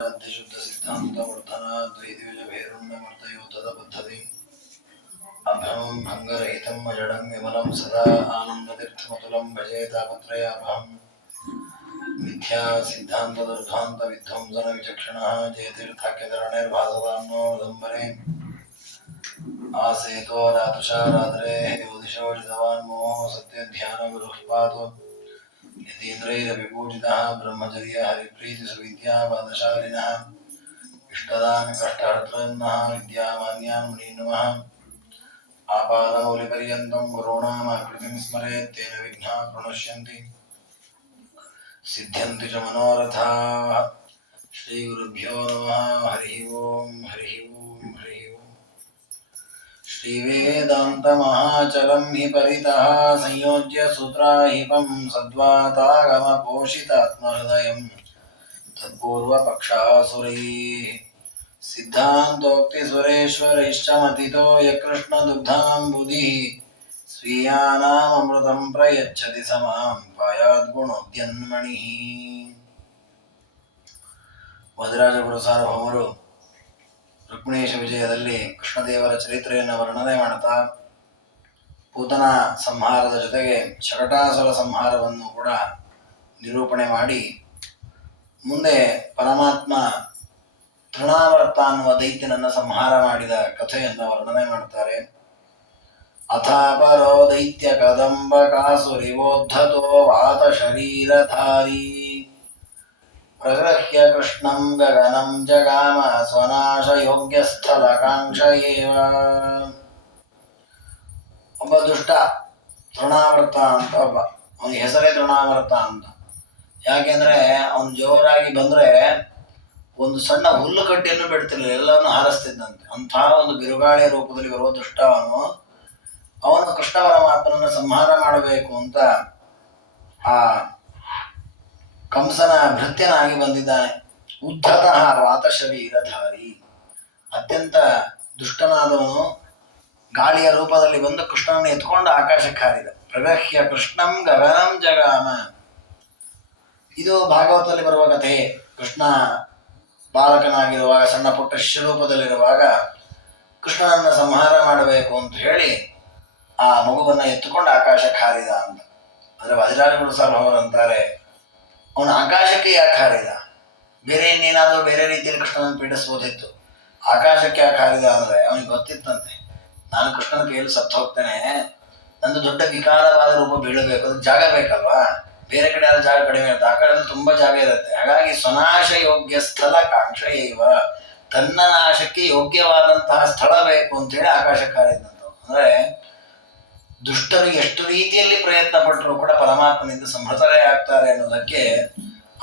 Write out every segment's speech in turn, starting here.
शुद्ध सिद्धांत वर्धना द्वैदिव्य भैरुण्यमर्तयो तदबद्धति अभ्रमं भङ्गरहितं अजडं विमलं सदा आनन्दतीर्थमतुलं भजे तापत्रयापहम् मिथ्या सिद्धांत दुर्धांत विध्वंसन विचक्षणः जयतीर्थाख्यतरणैर्भासवान्नो वदम्बरे आसेतो रातुषारात्रे योदिशो जितवान् मोहो सत्यध्यानगुरुः पातु यतीन्द्रैरविपूजितः ब्रह्मचर्य हरिप्रीतिसुविद्यावादशालिनः इष्टदान् कष्टहर्तृन्नः विद्यामान्यान् मुनीन् नमः आपादमौलिपर्यन्तं गुरूणामाकृतिं स्मरेत् तेन विघ्नाः प्रणश्यन्ति सिद्ध्यन्ति च मनोरथाः श्रीगुरुभ्यो नमः हरिः ओम् हरिः ओम् हरिः ओम् श्रीवेदान्तमहाचलं हि परितः संयोज्य सूत्राहिपं सद्वातागमपोषितात्महृदयं तत्पूर्वपक्षासुरैः सिद्धान्तोक्तिसुरेश्वरैश्च मतितो यकृष्णदुग्धाम्बुधिः स्वीयानामृतं प्रयच्छति समां पायाद्गुणोद्यन्मणिः ವದರಾಜಗುರು ಸಾರ್ವಭೌಮರು ರುಕ್ಮಿಣೇಶ ವಿಜಯದಲ್ಲಿ ಕೃಷ್ಣದೇವರ ಚರಿತ್ರೆಯನ್ನು ವರ್ಣನೆ ಮಾಡುತ್ತಾ ಪೂತನ ಸಂಹಾರದ ಜೊತೆಗೆ ಶಕಟಾಸುರ ಸಂಹಾರವನ್ನು ಕೂಡ ನಿರೂಪಣೆ ಮಾಡಿ ಮುಂದೆ ಪರಮಾತ್ಮ ತೃಣಾವರ್ತ ಅನ್ನುವ ದೈತ್ಯನನ್ನು ಸಂಹಾರ ಮಾಡಿದ ಕಥೆಯನ್ನು ವರ್ಣನೆ ಮಾಡುತ್ತಾರೆ. ಅಥಾಪರೋ ದೈತ್ಯ ಕದಂಬಕಾಸುರಿವೋದ್ಧತೋ ವಾತ ಶರೀರಧಾರಿ ಪ್ರಗೃಹ್ಯ ಕೃಷ್ಣಂ ಗಗನಂ ಜಗಾಮ ಸ್ವನಾಶ ಯೋಗ್ಯ ಸ್ಥಳಕಾಂಕ್ಷ ಏವ. ಒಬ್ಬ ದುಷ್ಟ ತೃಣಾವರ್ತ ಅಂತ ಒಬ್ಬ, ಅವನಿಗೆ ಹೆಸರೇ ತೃಣಾವರ್ತ ಅಂತ. ಯಾಕೆಂದ್ರೆ ಅವನು ಜೋರಾಗಿ ಬಂದ್ರೆ ಒಂದು ಸಣ್ಣ ಹುಲ್ಲು ಕಡ್ಡಿಯನ್ನು ಬಿಡ್ತಿರ್ಲಿಲ್ಲ, ಎಲ್ಲವನ್ನು ಹಾರಿಸ್ತಿದ್ದಂತೆ. ಅಂತಹ ಒಂದು ಬಿರುಗಾಳಿಯ ರೂಪದಲ್ಲಿ ಬರುವ ದುಷ್ಟ ಅವನು ಕೃಷ್ಣ ಪರಮಾತ್ಮನನ್ನು ಸಂಹಾರ ಮಾಡಬೇಕು ಅಂತ ಆ ಕಂಸನ ಭೃತ್ಯನಾಗಿ ಬಂದಿದ್ದಾನೆ. ಉದ್ಧತಃ ವಾತಶರೀರಧಾರಿ, ಅತ್ಯಂತ ದುಷ್ಟನಾದವನು ಗಾಳಿಯ ರೂಪದಲ್ಲಿ ಬಂದು ಕೃಷ್ಣನನ್ನು ಎತ್ಕೊಂಡು ಆಕಾಶಕ್ಕೆ ಹಾರಿದ. ಪ್ರಗಹ್ಯ ಕೃಷ್ಣಂ ಗಗನಂ ಜಗಾಮ. ಇದು ಭಾಗವತದಲ್ಲಿ ಬರುವ ಕಥೆ. ಕೃಷ್ಣ ಬಾಲಕನಾಗಿರುವಾಗ, ಸಣ್ಣ ಪುಟ್ಟ ಶಿಶುರೂಪದಲ್ಲಿರುವಾಗ ಕೃಷ್ಣನನ್ನು ಸಂಹಾರ ಮಾಡಬೇಕು ಅಂತ ಹೇಳಿ ಆ ಮಗುವನ್ನು ಎತ್ತುಕೊಂಡು ಆಕಾಶಕ್ಕೆ ಹಾರಿದ ಅಂತ. ಅಂದರೆ ವಜ್ರಾಜಗುರು ಸಾರ್ವಭೌಮರು ಅಂತಾರೆ, ಅವನು ಆಕಾಶಕ್ಕೆ ಯಾಕೆ ಹಾರಿದ? ಬೇರೆ ಇನ್ನೇನಾದರೂ ಬೇರೆ ರೀತಿಯಲ್ಲಿ ಕೃಷ್ಣನನ್ನು ಪೀಡಿಸ್ಬೋದಿತ್ತು. ಆಕಾಶಕ್ಕೆ ಯಾಕೆ ಹಾರಿದ ಅಂದರೆ ಅವನಿಗೆ ಗೊತ್ತಿತ್ತಂತೆ, ನಾನು ಕೃಷ್ಣನ ಕೈಯಲ್ಲಿ ಸತ್ತು ಹೋಗ್ತೇನೆ, ನಂದು ದೊಡ್ಡ ವಿಕಾರವಾದ ರೂಪ ಬೀಳಬೇಕು, ಅದಕ್ಕೆ ಜಾಗ ಬೇಕಲ್ವಾ. ಬೇರೆ ಕಡೆ ಆದ ಜಾಗ ಕಡಿಮೆ ಇರುತ್ತೆ, ಆ ಕಡೆ ತುಂಬ ಜಾಗ ಇರುತ್ತೆ. ಹಾಗಾಗಿ ಸ್ವನಾಶ ಯೋಗ್ಯ ಸ್ಥಳ ಕಾಂಕ್ಷ ಇವ, ತನ್ನ ನಾಶಕ್ಕೆ ಯೋಗ್ಯವಾದಂತಹ ಸ್ಥಳ ಬೇಕು ಅಂತೇಳಿ ಆಕಾಶಕ್ಕೆ ಹಾರಿದಂತ. ಅಂದರೆ ದುಷ್ಟರು ಎಷ್ಟು ರೀತಿಯಲ್ಲಿ ಪ್ರಯತ್ನ ಪಟ್ಟರು ಕೂಡ ಪರಮಾತ್ಮನಿಂದ ಸಂಹೃತರೇ ಆಗ್ತಾರೆ ಅನ್ನೋದಕ್ಕೆ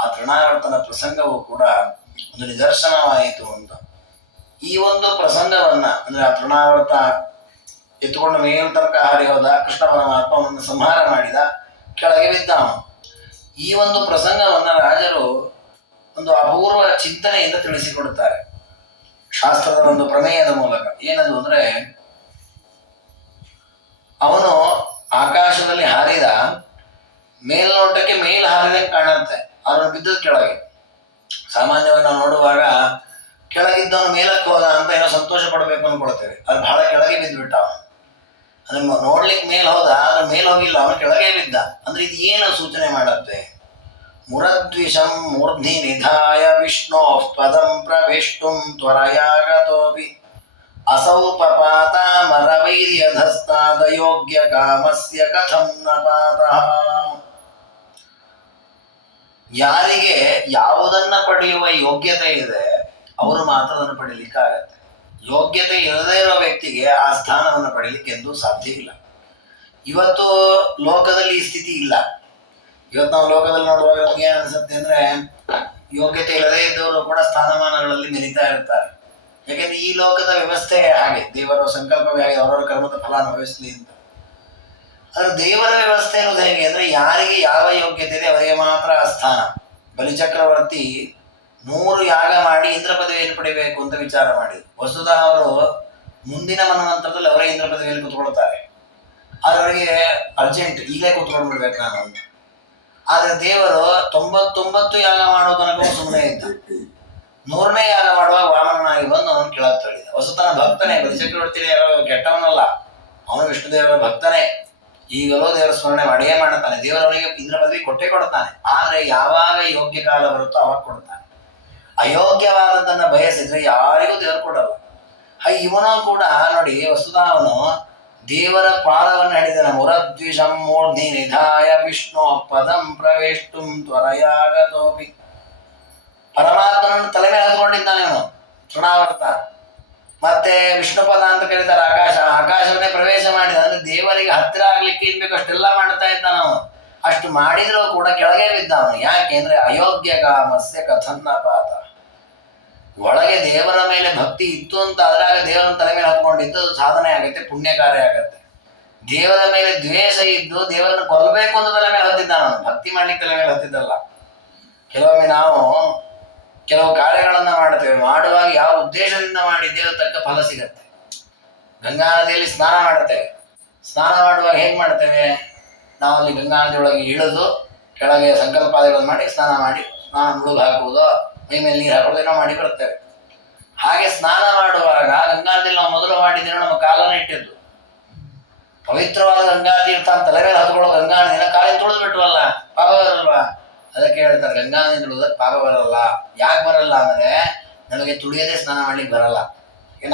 ಆ ತೃಣಾವರ್ತನ ಪ್ರಸಂಗವು ಕೂಡ ಒಂದು ನಿದರ್ಶನವಾಯಿತು ಅಂತ. ಈ ಒಂದು ಪ್ರಸಂಗವನ್ನ, ಅಂದ್ರೆ ಆ ತೃಣಾವರ್ತ ಎತ್ತುಕೊಂಡು ಮೇಲ್ ತನಕ ಹಾರಿ ಹೋದ, ಕೃಷ್ಣ ಪರಮಾತ್ಮ ಅವನನ್ನು ಸಂಹಾರ ಮಾಡಿದ, ಕೆಳಗೆ ಬಿದ್ದ. ಈ ಒಂದು ಪ್ರಸಂಗವನ್ನ ರಾಜರು ಒಂದು ಅಪೂರ್ವ ಚಿಂತನೆಯಿಂದ ತಿಳಿಸಿಕೊಡುತ್ತಾರೆ ಶಾಸ್ತ್ರದ ಒಂದು ಪ್ರಮೇಯದ ಮೂಲಕ. ಏನದು ಅಂದ್ರೆ, ಅವನು ಆಕಾಶದಲ್ಲಿ ಹಾರಿದ, ಮೇಲ್ನೋಟಕ್ಕೆ ಮೇಲ್ ಹಾರಿದಂಗೆ ಕಾಣುತ್ತೆ, ಅವನು ಬಿದ್ದದ ಕೆಳಗೆ. ಸಾಮಾನ್ಯವಾಗಿ ನಾವು ನೋಡುವಾಗ ಕೆಳಗಿದ್ದವನು ಮೇಲಕ್ಕೆ ಹೋದ ಅಂತ ಏನೋ ಸಂತೋಷ ಪಡಬೇಕು ಅಂದ್ಕೊಳ್ತೇವೆ, ಅದು ಬಹಳ ಕೆಳಗೆ ಬಿದ್ದುಬಿಟ್ಟ. ಅವನು ಅದನ್ನು ನೋಡ್ಲಿಕ್ಕೆ ಮೇಲ್ ಹೋದ, ಅದ್ರ ಮೇಲ್ ಹೋಗಿಲ್ಲ, ಅವನು ಕೆಳಗೆ ಬಿದ್ದ. ಅಂದ್ರೆ ಇದು ಏನು ಸೂಚನೆ ಮಾಡುತ್ತೆ? ಮುರದ್ವಿಷಂ ಮೂರ್ಧ್ನಿ ನಿಧಾಯ ವಿಷ್ಣು ಪದಂ ಪ್ರವಿಷ್ಟುಂ ತ್ವರಯಾಗತೋಪಿ ಅಸೌ ಪಪಾತ ಮರವೈರ್ಯಧಸ್ತಾದ ಯೋಗ್ಯ ಕಾಮಸ್ಯ ಕಥಂ ನ ಪಾತಃ. ಯಾರಿಗೆ ಯಾವುದನ್ನ ಪಡೆಯುವ ಯೋಗ್ಯತೆ ಇದೆ ಅವರು ಮಾತ್ರ ಅದನ್ನು ಪಡೀಲಿಕ್ಕಾಗತ್ತೆ. ಯೋಗ್ಯತೆ ಇಲ್ಲದೇ ಇರೋ ವ್ಯಕ್ತಿಗೆ ಆ ಸ್ಥಾನವನ್ನು ಪಡೀಲಿಕ್ಕೆ ಎಂದೂ ಸಾಧ್ಯ ಇಲ್ಲ. ಇವತ್ತು ಲೋಕದಲ್ಲಿ ಈ ಸ್ಥಿತಿ ಇಲ್ಲ. ಇವತ್ತು ನಾವು ಲೋಕದಲ್ಲಿ ನೋಡುವಾಗ ನಮಗೆ ಏನು ಅನಿಸುತ್ತೆ ಅಂದ್ರೆ, ಯೋಗ್ಯತೆ ಇಲ್ಲದೇ ಇದ್ದವರು ಕೂಡ ಸ್ಥಾನಮಾನಗಳಲ್ಲಿ ಮೆರಿತಾ ಇರ್ತಾರೆ. ಯಾಕೆಂದ್ರೆ ಈ ಲೋಕದ ವ್ಯವಸ್ಥೆ ಹಾಗೆ, ದೇವರ ಸಂಕಲ್ಪವೇ ಹಾಗೆ, ಅವರವರ ಕರ್ಮದ ಫಲ ಅನುಭವಿಸಲಿ ಅಂತ. ಆದ್ರೆ ದೇವರ ವ್ಯವಸ್ಥೆ ಅನ್ನೋದು ಹೇಗೆ ಅಂದ್ರೆ, ಯಾರಿಗೆ ಯಾವ ಯೋಗ್ಯತೆ ಇದೆ ಅವರಿಗೆ ಮಾತ್ರ ಆ ಸ್ಥಾನ. ಬಲಿಚಕ್ರವರ್ತಿ 100 ಯಾಗ ಮಾಡಿ ಇಂದ್ರ ಪದವಿಯನ್ನು ಪಡಿಬೇಕು ಅಂತ ವಿಚಾರ ಮಾಡಿ, ವಸ್ತುತಃ ಅವರು ಮುಂದಿನ ಮನ್ವಂತರದಲ್ಲಿ ಅವರೇ ಇಂದ್ರ ಪದವಿಯಲ್ಲಿ ಕೂತ್ಕೊಳ್ತಾರೆ. ಆದ್ರೆ ಅವರಿಗೆ ಅರ್ಜೆಂಟ್, ಈಗಲೇ ಕೂತ್ಕೊಂಡು ಬಿಡ್ಬೇಕು ನಾನು ಅಂತ. ಆದ್ರೆ ದೇವರು 99 ಯಾಗ ಮಾಡೋ ತನಕ ಸುಮ್ಮನೆ ಇದ್ದ. 100ನೇ ಯಾಗ ಮಾಡುವಾಗ ವಾಮನನಾಗಿ ಬಂದು ಅವನು ಕೆಳಗೆ ತಳ್ಳಿದ. ವಸುತನ ಭಕ್ತನೇ, ಬಲಿಚಕ್ರವರ್ತಿ ಯಾರೋ ಕೆಟ್ಟವನಲ್ಲ, ಅವನು ವಿಷ್ಣುದೇವರ ಭಕ್ತನೇ. ಈಗಲೂ ದೇವರ ಸ್ಮರಣೆ ಮಾಡಿಯೇ ಮಾಡುತ್ತಾನೆ. ದೇವರವನಿಗೆ ಇಂದ್ರ ಪದವಿ ಕೊಟ್ಟೇ ಕೊಡ್ತಾನೆ. ಆದ್ರೆ ಯಾವಾಗ ಯೋಗ್ಯ ಕಾಲ ಬರುತ್ತೋ ಅವಾಗ ಕೊಡ್ತಾನೆ. ಅಯೋಗ್ಯವಾದದ್ದನ್ನ ಬಯಸಿದ್ರೆ ಯಾರಿಗೂ ದೇವರು ಕೊಡಲ್ಲ. ಇವನೂ ಕೂಡ ನೋಡಿ, ವಸುಧಾ ಅವನು ದೇವರ ಪಾದವನ್ನು ಹಿಡಿದನ. ಮುರದ್ವಿಷಂ ಮೂರ್ಧಿ ನಿಧಾಯ ವಿಷ್ಣು ಪದಂ ಪ್ರವೇಷ್ಟುಂ ತ್ವರಯಾಗತೋಪಿ. ಪರಮಾತ್ಮನನ್ನು ತಲೆ ಮೇಲೆ ಹತ್ಕೊಂಡಿದ್ದಾನೆ ಅವನು, ತೃಣಾವರ್ತ. ಮತ್ತೆ ವಿಷ್ಣು ಪದ ಅಂತ ಕರೀತಾರೆ ಆಕಾಶ, ಆಕಾಶವನ್ನೇ ಪ್ರವೇಶ ಮಾಡಿದ. ಅಂದ್ರೆ ದೇವರಿಗೆ ಹತ್ತಿರ ಆಗ್ಲಿಕ್ಕೆ ಇರ್ಬೇಕು ಅಷ್ಟೆಲ್ಲ ಮಾಡ್ತಾ ಇದ್ದಾನ ಅವನು. ಅಷ್ಟು ಮಾಡಿದ್ರೂ ಕೂಡ ಕೆಳಗೆ ಬಿದ್ದ ಅವನು. ಯಾಕೆಂದ್ರೆ ಅಯೋಗ್ಯ ಕಾಮಸ್ಯ ಕಥನ್ನ ಪಾತ. ಒಳಗೆ ದೇವರ ಮೇಲೆ ಭಕ್ತಿ ಇತ್ತು ಅಂತ ಅದ್ರಾಗ ದೇವರನ್ನ ತಲೆ ಮೇಲೆ ಹತ್ಕೊಂಡಿದ್ದು ಸಾಧನೆ ಆಗತ್ತೆ, ಪುಣ್ಯ ಕಾರ್ಯ ಆಗತ್ತೆ. ದೇವರ ಮೇಲೆ ದ್ವೇಷ ಇದ್ದು ದೇವರನ್ನು ಕೊಲ್ಲಬೇಕು ಅಂತ ತಲೆ ಮೇಲೆ ಹತ್ತಿದ್ದ ಅವನು, ಭಕ್ತಿ ಮಾಡ್ಲಿಕ್ಕೆ ತಲೆ ಮೇಲೆ ಹತ್ತಿದ್ದಲ್ಲ. ಕೆಲವೊಮ್ಮೆ ನಾವು ಕೆಲವು ಕಾರ್ಯಗಳನ್ನ ಮಾಡ್ತೇವೆ, ಮಾಡುವಾಗ ಯಾವ ಉದ್ದೇಶದಿಂದ ಮಾಡಿದ್ದೇವೆ ತಕ್ಕ ಫಲ ಸಿಗತ್ತೆ. ಗಂಗಾ ನದಿಯಲ್ಲಿ ಸ್ನಾನ ಮಾಡ್ತೇವೆ. ಸ್ನಾನ ಮಾಡುವಾಗ ಹೇಗ್ ಮಾಡ್ತೇವೆ? ನಾವು ಅಲ್ಲಿ ಗಂಗಾ ನದಿಯೊಳಗೆ ಇಳಿದು ಕೆಳಗೆ ಸಂಕಲ್ಪಾದಿಗಳನ್ನು ಮಾಡಿ ಸ್ನಾನ ಮಾಡಿ ಮುಳುಗು ಹಾಕುವುದು, ಮೈ ಮೇಲೆ ನೀರು ಹಾಕೋದು ಏನೋ ಮಾಡಿ ಬರ್ತೇವೆ. ಹಾಗೆ ಸ್ನಾನ ಮಾಡುವಾಗ ಗಂಗಾ ನದಿಯಲ್ಲಿ ನಾವು ಮೊದಲು ಮಾಡಿದ್ದೇವೆ, ನಮ್ಮ ಕಾಲನ್ನ ಇಟ್ಟಿದ್ದು. ಪವಿತ್ರವಾದ ಗಂಗಾ ತೀರ್ಥ ತಲೆ ಮೇಲೆ ಹತ್ಕೊಳ್ಳೋ ಗಂಗಾ ನದಿನ ಕಾಲಿನ ತುಳಿದು ಬಿಟ್ಟವಲ್ಲ, ಪಾಪ ಬರಲ್ವಾ? ಅದಕ್ಕೆ ಹೇಳ್ತಾರೆ ಗಂಗಾ ನದಿ ತುಳಿದಕ್ಕೆ ಪಾಪ ಬರಲ್ಲ. ಯಾಕೆ ಬರಲ್ಲ ಅಂದ್ರೆ ನಮಗೆ ತುಳಿಯದೆ ಸ್ನಾನ ಮಾಡ್ಲಿಕ್ಕೆ ಬರಲ್ಲ.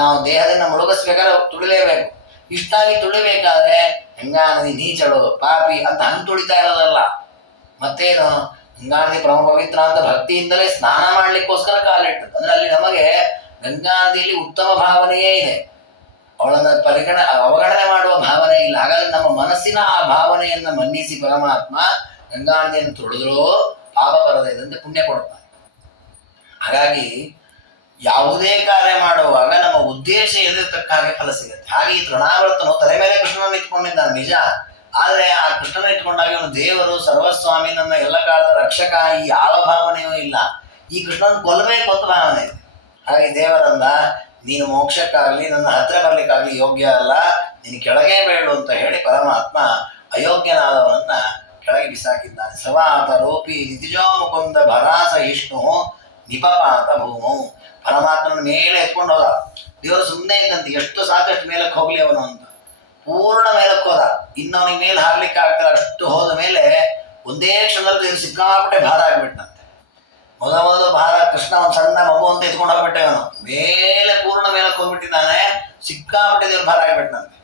ನಾವು ದೇಹದಿಂದ ಮುಳುಗಿಸ್ಬೇಕಾದ್ರೆ ತುಳಿಲೇಬೇಕು. ಇಷ್ಟಾಗಿ ತುಳಿಬೇಕಾದ್ರೆ ಗಂಗಾ ನದಿ ನೀಚಳು ಪಾಪಿ ಅಂತ ಹಂಗೆ ತುಳಿತಾ ಇರೋದಲ್ಲ. ಮತ್ತೇನು, ಗಂಗಾ ನದಿ ಪರಮ ಪವಿತ್ರ ಅಂತ ಭಕ್ತಿಯಿಂದಲೇ ಸ್ನಾನ ಮಾಡ್ಲಿಕ್ಕೋಸ್ಕರ ಕಾಲಿಟ್ಟು. ಅಂದ್ರೆ ಅಲ್ಲಿ ನಮಗೆ ಗಂಗಾ ನದಿಯಲ್ಲಿ ಉತ್ತಮ ಭಾವನೆಯೇ ಇದೆ, ಅವಳನ್ನ ಅವಗಣನೆ ಮಾಡುವ ಭಾವನೆ ಇಲ್ಲ. ಹಾಗಾದ್ರೆ ನಮ್ಮ ಮನಸ್ಸಿನ ಆ ಭಾವನೆಯನ್ನ ಮನ್ನಿಸಿ ಪರಮಾತ್ಮ ಗಂಗಾ ನದಿಯನ್ನು ತುಳಿದ್ರೂ ಪಾಪ ಬರದೇ ಇದ್ದಂತೆ ಪುಣ್ಯ ಕೊಡ್ತಾನೆ. ಹಾಗಾಗಿ ಯಾವುದೇ ಕಾರ್ಯ ಮಾಡುವಾಗ ನಮ್ಮ ಉದ್ದೇಶ ಎದುರು ತಕ್ಕ ಹಾಗೆ ಫಲ ಸಿಗುತ್ತೆ. ಹಾಗೆ ಈ ತೃಣಾವರ್ತನು ತಲೆ ಮೇಲೆ ಕೃಷ್ಣನ ಇಟ್ಕೊಂಡಿದ್ದಾನೆ ನಿಜ, ಆದ್ರೆ ಆ ಕೃಷ್ಣನ ಇಟ್ಕೊಂಡಾಗ ಅವನು ದೇವರು ಸರ್ವಸ್ವಾಮಿ, ನನ್ನ ಎಲ್ಲ ಕಾಲದ ರಕ್ಷಕ, ಈ ಯಾವ ಭಾವನೆಯೂ ಇಲ್ಲ. ಈ ಕೃಷ್ಣನ ಕೊಲ್ಲಬೇಕು ಅಂತ ಭಾವನೆ ಇದೆ. ಹಾಗೆ ದೇವರನ್ನ ನೀನು ಮೋಕ್ಷಕ್ಕಾಗ್ಲಿ ನನ್ನ ಹತ್ರ ಬರ್ಲಿಕ್ಕಾಗ್ಲಿ ಯೋಗ್ಯ ಅಲ್ಲ, ನೀನು ಕೆಳಗೆ ಬೇಡು ಅಂತ ಹೇಳಿ ಪರಮಾತ್ಮ ಅಯೋಗ್ಯನಾದವನನ್ನ ಕೆಳಗೆ ಬಿಸಾಕಿದ್ದಾನೆ. ಸವಾತ ರೋಪಿ ನಿತಿಜೋ ಮುಕುಂದ ಭರಾಸ ವಿಷ್ಣು ನಿಪಪಾತ ಭೂಮು. ಪರಮಾತ್ಮನ ಮೇಲೆ ಎತ್ಕೊಂಡು ಹೋದ. ದೇವರು ಸುಮ್ಮನೆ ಇದ್ದಂತೆ, ಎಷ್ಟು ಸಾಕಷ್ಟು ಮೇಲಕ್ಕೆ ಹೋಗ್ಲಿ ಅವನು ಅಂತ ಪೂರ್ಣ ಮೇಲಕ್ಕೆ ಹೋದ. ಇನ್ನು ಅವನಿಗೆ ಮೇಲೆ ಹಾರ್ಲಿಕ್ಕೆ ಆಗ್ತಾರೆ. ಅಷ್ಟು ಹೋದ ಮೇಲೆ ಒಂದೇ ಕ್ಷಣದಲ್ಲಿ ಸಿಕ್ಕಾಪಟ್ಟೆ ಭಾರ ಆಗ್ಬಿಟ್ಟಂತೆ. ಮೊದಲು ಭಾರ ಕೃಷ್ಣ ಒಂದು ಸಣ್ಣ ಮಗು ಅಂತ ಎತ್ಕೊಂಡು ಹೋಗ್ಬಿಟ್ಟೆ ಅವನು. ಮೇಲೆ ಪೂರ್ಣ ಮೇಲಕ್ಕೆ ಹೋಗ್ಬಿಟ್ಟಿದ್ದಾನೆ, ಸಿಕ್ಕಾಪಟ್ಟೆ ದೇವ್ರು ಭಾರ ಆಗ್ಬಿಟ್ಟಂತೆ.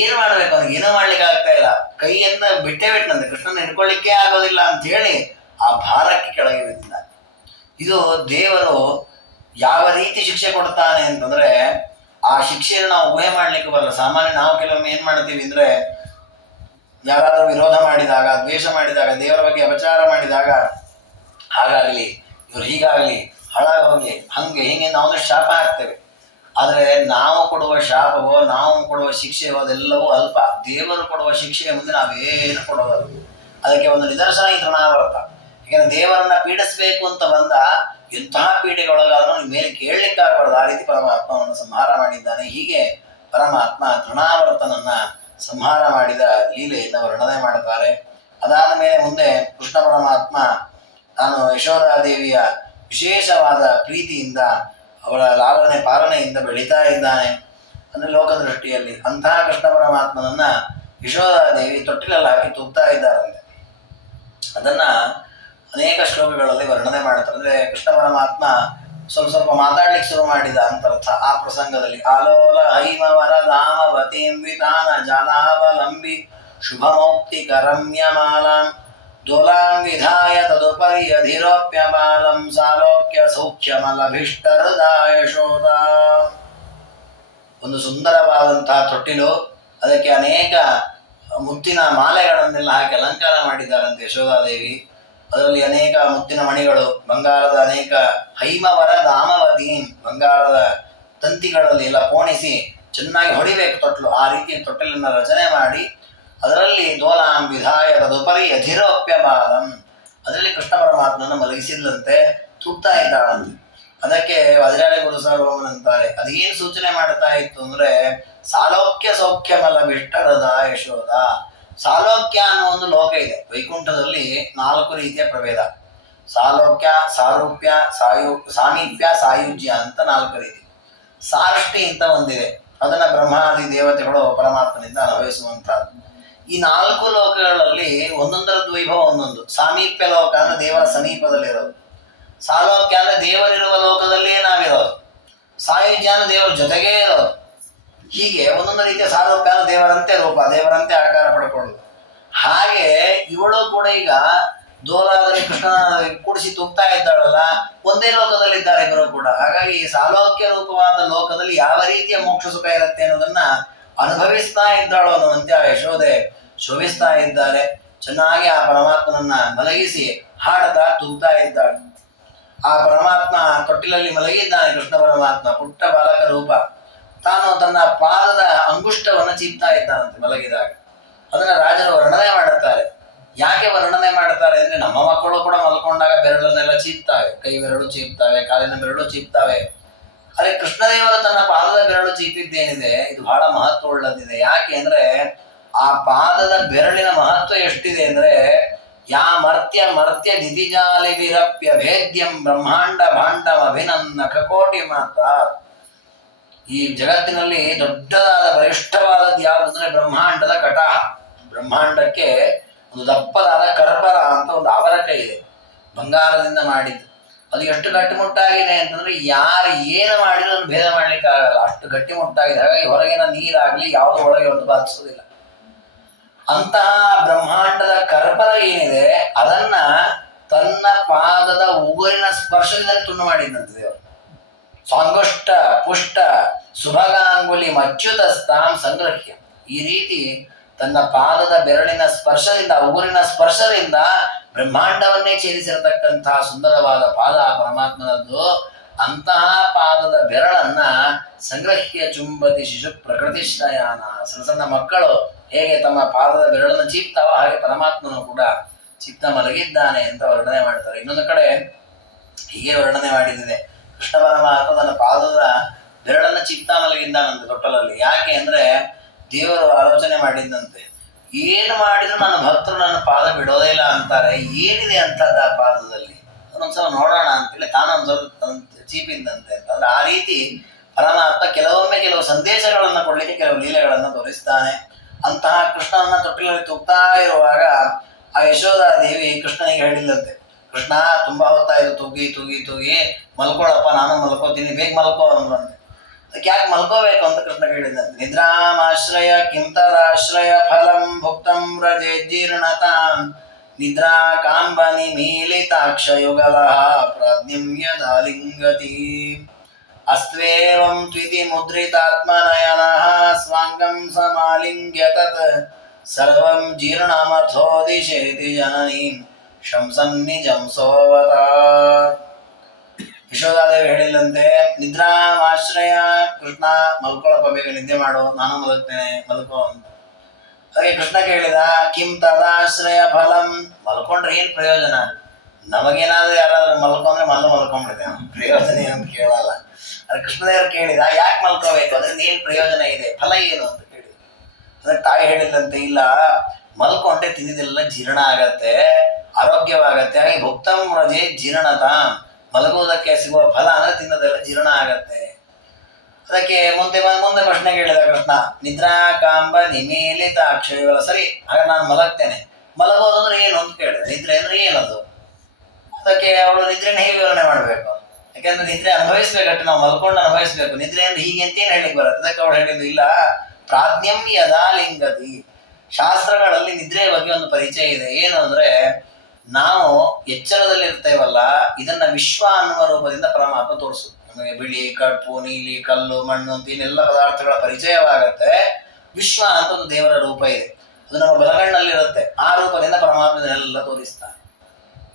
ಏನ್ ಮಾಡ್ಬೇಕು ಅವನಿಗೆ? ಏನೂ ಮಾಡ್ಲಿಕ್ಕೆ ಆಗ್ತಾ ಇಲ್ಲ. ಕೈಯನ್ನ ಬಿಟ್ಟೇ ಬಿಟ್ಟಂತೆ, ಕೃಷ್ಣನ ಹಿಡ್ಕೊಳ್ಳಿಕ್ಕೆ ಆಗೋದಿಲ್ಲ ಅಂತ ಹೇಳಿ ಆ ಭಾರಕ್ಕೆ ಕೆಳಗೆ ಬಿದ್ದಿದ್ದಾನೆ. ಇದು ದೇವರು ಯಾವ ರೀತಿ ಶಿಕ್ಷೆ ಕೊಡ್ತಾನೆ ಅಂತಂದ್ರೆ ಆ ಶಿಕ್ಷೆಯನ್ನು ನಾವು ಊಹೆ ಮಾಡ್ಲಿಕ್ಕೆ ಬರಲ್ಲ. ಸಾಮಾನ್ಯ ನಾವು ಕೆಲವೊಮ್ಮೆ ಏನ್ ಮಾಡ್ತೀವಿ ಅಂದ್ರೆ, ಯಾರಾದ್ರೂ ವಿರೋಧ ಮಾಡಿದಾಗ, ದ್ವೇಷ ಮಾಡಿದಾಗ, ದೇವರ ಬಗ್ಗೆ ಅಪಚಾರ ಮಾಡಿದಾಗ, ಹಾಗಾಗ್ಲಿ ಇವ್ರು ಹೀಗಾಗ್ಲಿ ಹಾಳಾಗೋಗ್ಲಿ ಹಂಗೆ ಹಿಂಗೆ ನಾವು ಶಾಪ ಹಾಕ್ತೇವೆ. ಆದ್ರೆ ನಾವು ಕೊಡುವ ಶಾಪವೋ ನಾವು ಕೊಡುವ ಶಿಕ್ಷೆಯೋ ಅದೆಲ್ಲವೂ ಅಲ್ಪ. ದೇವರು ಕೊಡುವ ಶಿಕ್ಷೆಯ ಮುಂದೆ ನಾವೇನು ಕೊಡೋದಲ್ಲ. ಅದಕ್ಕೆ ಒಂದು ನಿದರ್ಶನ ಈ ತೃಣಾವರ್ತ. ಯಾಕಂದ್ರೆ ದೇವರನ್ನ ಪೀಡಿಸ್ಬೇಕು ಅಂತ ಬಂದ ಎಂತಹ ಪೀಡೆಗೊಳಗಾದ್ರೂ ಮೇಲೆ ಕೇಳಲಿಕ್ಕಾಗಬಾರ್ದು, ಆ ರೀತಿ ಪರಮಾತ್ಮವನ್ನು ಸಂಹಾರ ಮಾಡಿದ್ದಾನೆ. ಹೀಗೆ ಪರಮಾತ್ಮ ತೃಣಾವರ್ತನನ್ನ ಸಂಹಾರ ಮಾಡಿದ ಲೀಲೆಯಿಂದ ವರ್ಣನೆ ಮಾಡುತ್ತಾರೆ. ಅದಾದ ಮೇಲೆ ಮುಂದೆ ಕೃಷ್ಣ ಪರಮಾತ್ಮ ತಾನು ಯಶೋಧಾದೇವಿಯ ವಿಶೇಷವಾದ ಪ್ರೀತಿಯಿಂದ ಅವಳ ಲಾಲನೆ ಪಾಲನೆಯಿಂದ ಬೆಳೀತಾ ಇದ್ದಾನೆ. ಅಂದ್ರೆ ಲೋಕದೃಷ್ಟಿಯಲ್ಲಿ ಅಂತಹ ಕೃಷ್ಣ ಪರಮಾತ್ಮನನ್ನ ಯಶೋಧಾದೇವಿ ತೊಟ್ಟಿಲಲ್ಲಿ ಹಾಕಿ ತೂಗ್ತಾ ಇದ್ದಾರಂತೆ. ಅದನ್ನ ಅನೇಕ ಶ್ಲೋಕಗಳಲ್ಲಿ ವರ್ಣನೆ ಮಾಡ್ತಾರೆ. ಅಂದ್ರೆ ಕೃಷ್ಣ ಪರಮಾತ್ಮ ಸ್ವಲ್ಪ ಮಾತಾಡ್ಲಿಕ್ಕೆ ಶುರು ಮಾಡಿದ ಅಂತರ್ಥ. ಆ ಪ್ರಸಂಗದಲ್ಲಿ ಆಲೋಲ ಹೈಮ ವರಧಾಮ ವತೀನ್ವಿತಾನ ಜಾಲಾವಲಂಬಿ ಶುಭಮೌಕ್ತಿ ಕರಮ್ಯಮಾಲಾಂ ದೋಲಾಂ ವಿಧಾಯ ತದುಪರಿ ಅಧಿರೋಪ್ಯಮಾಲಂ ಸಾಲೋಕ್ಯ ಸೌಖ್ಯಮಲಭಿಷ್ಟ ಹೃದಯ ಯಶೋಧ. ಒಂದು ಸುಂದರವಾದಂತಹ ತೊಟ್ಟಿಲು, ಅದಕ್ಕೆ ಅನೇಕ ಮುತ್ತಿನ ಮಾಲೆಗಳನ್ನೆಲ್ಲ ಹಾಕಿ ಅಲಂಕಾರ ಮಾಡಿದ್ದಾರಂತೆ ಯಶೋಧಾದೇವಿ. ಅದರಲ್ಲಿ ಅನೇಕ ಮುತ್ತಿನ ಮಣಿಗಳು, ಬಂಗಾರದ ಅನೇಕ ಹೈಮವರ ದಾಮವತಿ, ಬಂಗಾರದ ತಂತಿಗಳಲ್ಲಿ ಎಲ್ಲ ಪೋಣಿಸಿ ಚೆನ್ನಾಗಿ ಹೊಡಿಬೇಕು ತೊಟ್ಲು. ಆ ರೀತಿ ತೊಟ್ಟಿಲನ್ನು ರಚನೆ ಮಾಡಿ ಅದರಲ್ಲಿ ದೋಲಾಂ ವಿಧಾಯ ತದುಪರಿ ಅಧಿರೋಪ್ಯಮಾಲಂ, ಅದರಲ್ಲಿ ಕೃಷ್ಣ ಪರಮಾತ್ಮನ ಮಲಗಿಸಿದಂತೆ ತೂಗ್ತಾ ಇದ್ದಾಳಂತೆ. ಅದಕ್ಕೆ ವಜ್ರಾಳಿ ಗುರು ಸಾರ್ವಭೌಮನಂತಾರೆ, ಅದೇನು ಸೂಚನೆ ಮಾಡ್ತಾ ಇತ್ತು ಅಂದ್ರೆ ಸಾಲೋಕ್ಯ ಸೌಖ್ಯಮಲ ಬಿಟ್ಟರದ ಯಶೋಧ. ಸಾಲೋಕ್ಯ ಅನ್ನೋ ಒಂದು ಲೋಕ ಇದೆ. ವೈಕುಂಠದಲ್ಲಿ 4 ರೀತಿಯ ಪ್ರಭೇದ. ಸಾಲೋಕ್ಯ, ಸಾರೂಪ್ಯ, ಸಾಮೀಪ್ಯ, ಸಾಯುಜ್ಯ ಅಂತ 4 ರೀತಿ. ಸಾರಷ್ಟಿ ಅಂತ ಒಂದಿದೆ, ಅದನ್ನ ಬ್ರಹ್ಮಾದಿ ದೇವತೆಗಳು ಪರಮಾತ್ಮನಿಂದ ಅನುಭವಿಸುವಂತಹದ್ದು. ಈ 4 ಲೋಕಗಳಲ್ಲಿ ಒಂದೊಂದರದ್ದು ವೈಭವ ಒಂದೊಂದು. ಸಾಮೀಪ್ಯ ಲೋಕ ಅಂದ್ರೆ ದೇವರ ಸಮೀಪದಲ್ಲಿರೋದು. ಸಾಲೋಕ್ಯ ಅಂದ್ರೆ ದೇವರಿರುವ ಲೋಕದಲ್ಲಿಯೇ ನಾವಿರೋದು. ಸಾಯುಜ್ಯ ಅಂದ್ರೆ ದೇವರ ಜೊತೆಗೇ ಇರೋದು. ಹೀಗೆ ಒಂದೊಂದು ರೀತಿಯ ಸಾಲೋಕ್ಯ ಅಂದ್ರೆ ದೇವರಂತೆ ರೂಪ, ದೇವರಂತೆ ಆಕಾರ ಪಡ್ಕೊಳ್ಳೋದು. ಹಾಗೆ ಇವಳು ಕೂಡ ಈಗ ದೋಲಾದಲ್ಲಿ ಕೃಷ್ಣನ ಕೂಡಿಸಿ ತೂಗ್ತಾ ಇದ್ದಾಳಲ್ಲ, ಒಂದೇ ಲೋಕದಲ್ಲಿದ್ದಾರೆ ಇಬ್ಬರು ಕೂಡ. ಹಾಗಾಗಿ ಸಾಲೋಕ್ಯ ರೂಪವಾದ ಲೋಕದಲ್ಲಿ ಯಾವ ರೀತಿಯ ಮೋಕ್ಷ ಸುಖ ಇರುತ್ತೆ ಅನ್ನೋದನ್ನ ಅನುಭವಿಸ್ತಾ ಇದ್ದಾಳು ಅನ್ನುವಂತೆ ಆ ಯಶೋದೆ ಶೋಭಿಸ್ತಾ ಇದ್ದಾರೆ. ಚೆನ್ನಾಗಿ ಆ ಪರಮಾತ್ಮನನ್ನ ಮಲಗಿಸಿ ಹಾಡತಾ ತೂಗ್ತಾ ಇದ್ದಾಳೆ. ಆ ಪರಮಾತ್ಮ ತೊಟ್ಟಿಲಲ್ಲಿ ಮಲಗಿದ್ದಾನೆ. ಕೃಷ್ಣ ಪರಮಾತ್ಮ ಪುಟ್ಟ ಬಾಲಕ ರೂಪ. ತಾನು ತನ್ನ ಪಾದದ ಅಂಗುಷ್ಟವನ್ನು ಚೀಪ್ತಾ ಇದ್ದಾನಂತೆ ಮಲಗಿದಾಗ. ಅದನ್ನ ರಾಜರು ವರ್ಣನೆ ಮಾಡುತ್ತಾರೆ. ಯಾಕೆ ವರ್ಣನೆ ಮಾಡ್ತಾರೆ ಅಂದ್ರೆ, ನಮ್ಮ ಮಕ್ಕಳು ಕೂಡ ಮಲ್ಕೊಂಡಾಗ ಬೆರಳನ್ನೆಲ್ಲ ಚೀಪ್ತಾವೆ, ಕೈ ಬೆರಳು ಚೀಪ್ತಾವೆ, ಕಾಲಿನ ಬೆರಳು ಚೀಪ್ತಾವೆ. ಅದೇ ಕೃಷ್ಣದೇವರು ತನ್ನ ಪಾದದ ಬೆರಳು ಚೀಪಿದ್ದೇನಿದೆ ಇದು ಬಹಳ ಮಹತ್ವ ಉಳ್ಳದಿದೆ. ಯಾಕೆ ಅಂದ್ರೆ ಆ ಪಾದದ ಬೆರಳಿನ ಮಹತ್ವ ಎಷ್ಟಿದೆ ಅಂದ್ರೆ, ಯಾ ಮರ್ತ್ಯ ಮರ್ತ್ಯ ದಿತಿಜಾಲಿ ವಿರಪ್ಯ ಭೇದ್ಯಂ ಬ್ರಹ್ಮಾಂಡ ಭಾಂಡಮ ಅಭಿನಂದ ಕಕೋಟಿ ಮಾತ್ರ. ಈ ಜಗತ್ತಿನಲ್ಲಿ ದೊಡ್ಡದಾದ ಬಲಿಷ್ಠವಾದದ್ದು ಯಾವುದು ಅಂದ್ರೆ ಬ್ರಹ್ಮಾಂಡದ ಕಟಾಹ. ಬ್ರಹ್ಮಾಂಡಕ್ಕೆ ಒಂದು ದಪ್ಪದಾದ ಕರ್ಪರ ಅಂತ ಒಂದು ಆವರಕ ಇದೆ, ಬಂಗಾರದಿಂದ ಮಾಡಿದ್ದು. ಅದು ಎಷ್ಟು ಗಟ್ಟಿಮುಟ್ಟಾಗಿದೆ ಅಂತಂದ್ರೆ ಯಾರು ಏನು ಮಾಡಿದ್ರು ಅದನ್ನು ಭೇದ ಮಾಡ್ಲಿಕ್ಕೆ ಆಗಲ್ಲ, ಅಷ್ಟು ಗಟ್ಟಿಮುಟ್ಟಾಗಿದೆ. ಹಾಗಾಗಿ ಹೊರಗಿನ ನೀರಾಗ್ಲಿ ಯಾವುದು ಒಳಗೆ ಒಂದು ಬಾಧಿಸೋದಿಲ್ಲ. ಅಂತಹ ಬ್ರಹ್ಮಾಂಡದ ಕರ್ಪರ ಏನಿದೆ ಅದನ್ನ ತನ್ನ ಪಾದದ ಉಗುರಿನ ಸ್ಪರ್ಶದಿಂದ ತುಂಡು ಮಾಡಿದ್ದಂತೆ ದೇವರು. ಸಾಂಗುಷ್ಟ ಪುಷ್ಟ ಸುಭಗಾಂಗುಲಿ ಮಚ್ಯುತಸ್ತಾಂ ಸಂಗ್ರಹ್ಯ. ಈ ರೀತಿ ತನ್ನ ಪಾದದ ಬೆರಳಿನ ಸ್ಪರ್ಶದಿಂದ, ಉಗುರಿನ ಸ್ಪರ್ಶದಿಂದ ಬ್ರಹ್ಮಾಂಡವನ್ನೇ ಛೇದಿಸಿರತಕ್ಕಂತಹ ಸುಂದರವಾದ ಪಾದ ಪರಮಾತ್ಮನದ್ದು. ಅಂತಹ ಪಾದದ ಬೆರಳನ್ನ ಸಂಗ್ರಹ್ಯ ಚುಂಬತಿ ಶಿಶು ಪ್ರಕೃತಿಶ್ರಯಾನ. ಸಣ್ಣ ಸಣ್ಣ ಮಕ್ಕಳು ಹೇಗೆ ತಮ್ಮ ಪಾದದ ಬೆರಳನ್ನು ಚೀಪ್ತಾವೋ ಹಾಗೆ ಪರಮಾತ್ಮನು ಕೂಡ ಚಿತ್ತ ಮಲಗಿದ್ದಾನೆ ಅಂತ ವರ್ಣನೆ ಮಾಡ್ತಾರೆ. ಇನ್ನೊಂದು ಕಡೆ ಹೀಗೆ ವರ್ಣನೆ ಮಾಡಿದ್ದಿದೆ, ಕೃಷ್ಣ ಪರಮಾತ್ಮ ತನ್ನ ಪಾದದ ಬೆರಳನ್ನು ಚಿತ್ತ ಮಲಗಿದ್ದಾನಂತೆ ತೊಟ್ಟಲಲ್ಲಿ. ಯಾಕೆ ಅಂದ್ರೆ ದೇವರು ಆಲೋಚನೆ ಮಾಡಿದ್ದಂತೆ, ಏನು ಮಾಡಿದ್ರು ನನ್ನ ಭಕ್ತರು ನನ್ನ ಪಾದ ಬಿಡೋದೇ ಇಲ್ಲ ಅಂತಾರೆ, ಏನಿದೆ ಅಂತದ್ದು ಆ ಪಾದದಲ್ಲಿ, ಅದೊಂದ್ಸಲ ನೋಡೋಣ ಅಂತೇಳಿ ತಾನೊಂದ್ಸಲ ಚೀಪಿದ್ದಂತೆ ಅಂತಂದ್ರೆ. ಆ ರೀತಿ ಪರಮಾತ್ಮ ಕೆಲವೊಮ್ಮೆ ಕೆಲವು ಸಂದೇಶಗಳನ್ನು ಕೊಡ್ಲಿಕ್ಕೆ ಕೆಲವು ಲೀಲೆಗಳನ್ನು ತೋರಿಸ್ತಾನೆ. ಅಂತಹ ಕೃಷ್ಣನನ್ನ ತೊಟ್ಟಿಲಲ್ಲಿ ತೂಗ್ತಾ ಇರುವಾಗ ಆ ಯಶೋಧಾದೇವಿ ಕೃಷ್ಣನಿಗೆ ಹೇಳಿಲ್ಲಂತೆ, ಕೃಷ್ಣ ತುಂಬಾ ಹೊತ್ತಾಯ್ತು ತೂಗಿ ತೂಗಿ ತೂಗಿ, ಮಲ್ಕೊಳ್ಳಪ್ಪ, ನಾನು ಮಲ್ಕೋತೀನಿ, ಬೇಗ ಮಲ್ಕೋ ಅಂದ್ರಂತೆ. ಅದಕ್ಕೆ ಯಾಕೆ ಮಲ್ಕೋಬೇಕು ಅಂತ ಕೃಷ್ಣ ಕೇಳಿದಂತೆ. ನಿದ್ರಾಮಾಶ್ರಯ ಕಿಂತರಾಶ್ರಯ ಫಲಂ ಭುಕ್ತಂ ವ್ರಜೆ ಜೀರ್ಣತಾಂ ನಿದ್ರಾ ಕಾಂಬ ನಿಮೀಲಿತಾಕ್ಷಯುಗಲ ಪ್ರಾಜ್ಞಮ್ಯದಾಲಿಂಗತಿ ಅಸ್ತ್ವೇವಂ ತ್ವಿತಿ ಮುದ್ರಿತಾತ್ಮನಯನಃ ಸ್ವಾಂಗಂ ಸಮಾಲಿಂಗ್ಯ ತತ್ ಸರ್ವಂ ಜೀರ್ಣಮಥೋದಿಶೇತಿ ಜನನೀಂ ಶಂಸನ್ನಿಜಂ ಸೋವತಾತ್. ಯಶೋಧಾದೇವಿ ಹೇಳಿಲ್ಲಂತೆ, ನಿದ್ರಾಮಾಶ್ರಯ, ಕೃಷ್ಣ ಮಲ್ಕೊಳ್ಳಪ್ಪ, ಬೇಗ ನಿದ್ದೆ ಮಾಡು, ನಾನು ಮಲಗ್ತೇನೆ, ಮಲ್ಕೋ ಅಂತ. ಹಾಗೆ ಕೃಷ್ಣ ಕೇಳಿದ, ಕಿಂ ತದಾಶ್ರಯ ಫಲಂ, ಮಲ್ಕೊಂಡ್ರೆ ಏನ್ ಪ್ರಯೋಜನ? ನಮಗೇನಾದ್ರೂ ಯಾರಾದ್ರೂ ಮಲ್ಕೊಂಡ್ರೆ ಮಲ್ಕೊಂಡ್ಬಿಡ್ತೇವೆ, ಪ್ರಯೋಜನ ಏನು ಕೇಳಲ್ಲ. ಅದೇ ಕೃಷ್ಣದೇವರು ಕೇಳಿದ, ಯಾಕೆ ಮಲ್ಕೋಬೇಕು, ಅದರಿಂದ ಏನ್ ಪ್ರಯೋಜನ ಇದೆ, ಫಲ ಏನು ಅಂತ ಕೇಳಿದ. ಅದಕ್ಕೆ ತಾಯಿ ಹೇಳಿಲ್ಲಂತೆ, ಇಲ್ಲ ಮಲ್ಕೊಂಡ್ರೆ ತಿಂದಿದ್ದೆಲ್ಲ ಜೀರ್ಣ ಆಗತ್ತೆ, ಆರೋಗ್ಯವಾಗತ್ತೆ. ಹಾಗೆ ಭುಕ್ತಂ ವ್ರಜೆ ಜೀರ್ಣತಾಂ, ಮಲಗುವುದಕ್ಕೆ ಸಿಗುವ ಫಲ ಅಂದ್ರೆ ತಿನ್ನೋದೆಲ್ಲ ಜೀರ್ಣ ಆಗತ್ತೆ. ಅದಕ್ಕೆ ಮುಂದೆ ಪ್ರಶ್ನೆ ಕೇಳಿದ ಕೃಷ್ಣ, ನಿದ್ರಾ ಕಾಂಬ ನಿಮೀಲಿತ ಅಕ್ಷಯಗಳ. ಸರಿ, ಹಾಗೆ ನಾನು ಮಲಗ್ತೇನೆ, ಮಲಗೋದಂದ್ರೆ ಏನು ಅಂತ ಕೇಳಿದೆ. ನಿದ್ರೆ ಅಂದ್ರೆ ಏನದು? ಅದಕ್ಕೆ ಅವಳು ನಿದ್ರೆನ ಹೇಗೆ ವಿವರಣೆ ಮಾಡ್ಬೇಕು? ಯಾಕಂದ್ರೆ ನಿದ್ರೆ ಅನುಭವಿಸ್ಬೇಕಟ್ಟು, ನಾವು ಮಲ್ಕೊಂಡು ಅನುಭವಿಸ್ಬೇಕು. ನಿದ್ರೆ ಅಂದ್ರೆ ಹೀಗೆ ಅಂತ ಏನ್ ಹೇಳಿಕ್ ಬರುತ್ತೆ? ಅದಕ್ಕೆ ಅವಳು ಹೇಳಿದ್ದು, ಇಲ್ಲ ಪ್ರಾಜ್ಞಂ ಯದಾಲಿಂಗತಿ. ಶಾಸ್ತ್ರಗಳಲ್ಲಿ ನಿದ್ರೆಯ ಬಗ್ಗೆ ಒಂದು ಪರಿಚಯ ಇದೆ. ಏನು ಅಂದ್ರೆ, ನಾವು ಎಚ್ಚರದಲ್ಲಿ ಇರ್ತೇವಲ್ಲ, ಇದನ್ನ ವಿಶ್ವ ಅನ್ನುವ ರೂಪದಿಂದ ಪರಮಾತ್ಮ ತೋರಿಸು. ನಮಗೆ ಬಿಳಿ, ಕಪ್ಪು, ನೀಲಿ, ಕಲ್ಲು, ಮಣ್ಣು ಅಂತ ಏನೆಲ್ಲ ಪದಾರ್ಥಗಳ ಪರಿಚಯವಾಗತ್ತೆ. ವಿಶ್ವ ಅಂತ ಒಂದು ದೇವರ ರೂಪ ಇದೆ, ಅದು ನಮ್ಮ ಬಲಗಣ್ಣಲ್ಲಿರುತ್ತೆ. ಆ ರೂಪದಿಂದ ಪರಮಾತ್ಮ ಇದನ್ನೆಲ್ಲ ತೋರಿಸ್ತಾನೆ.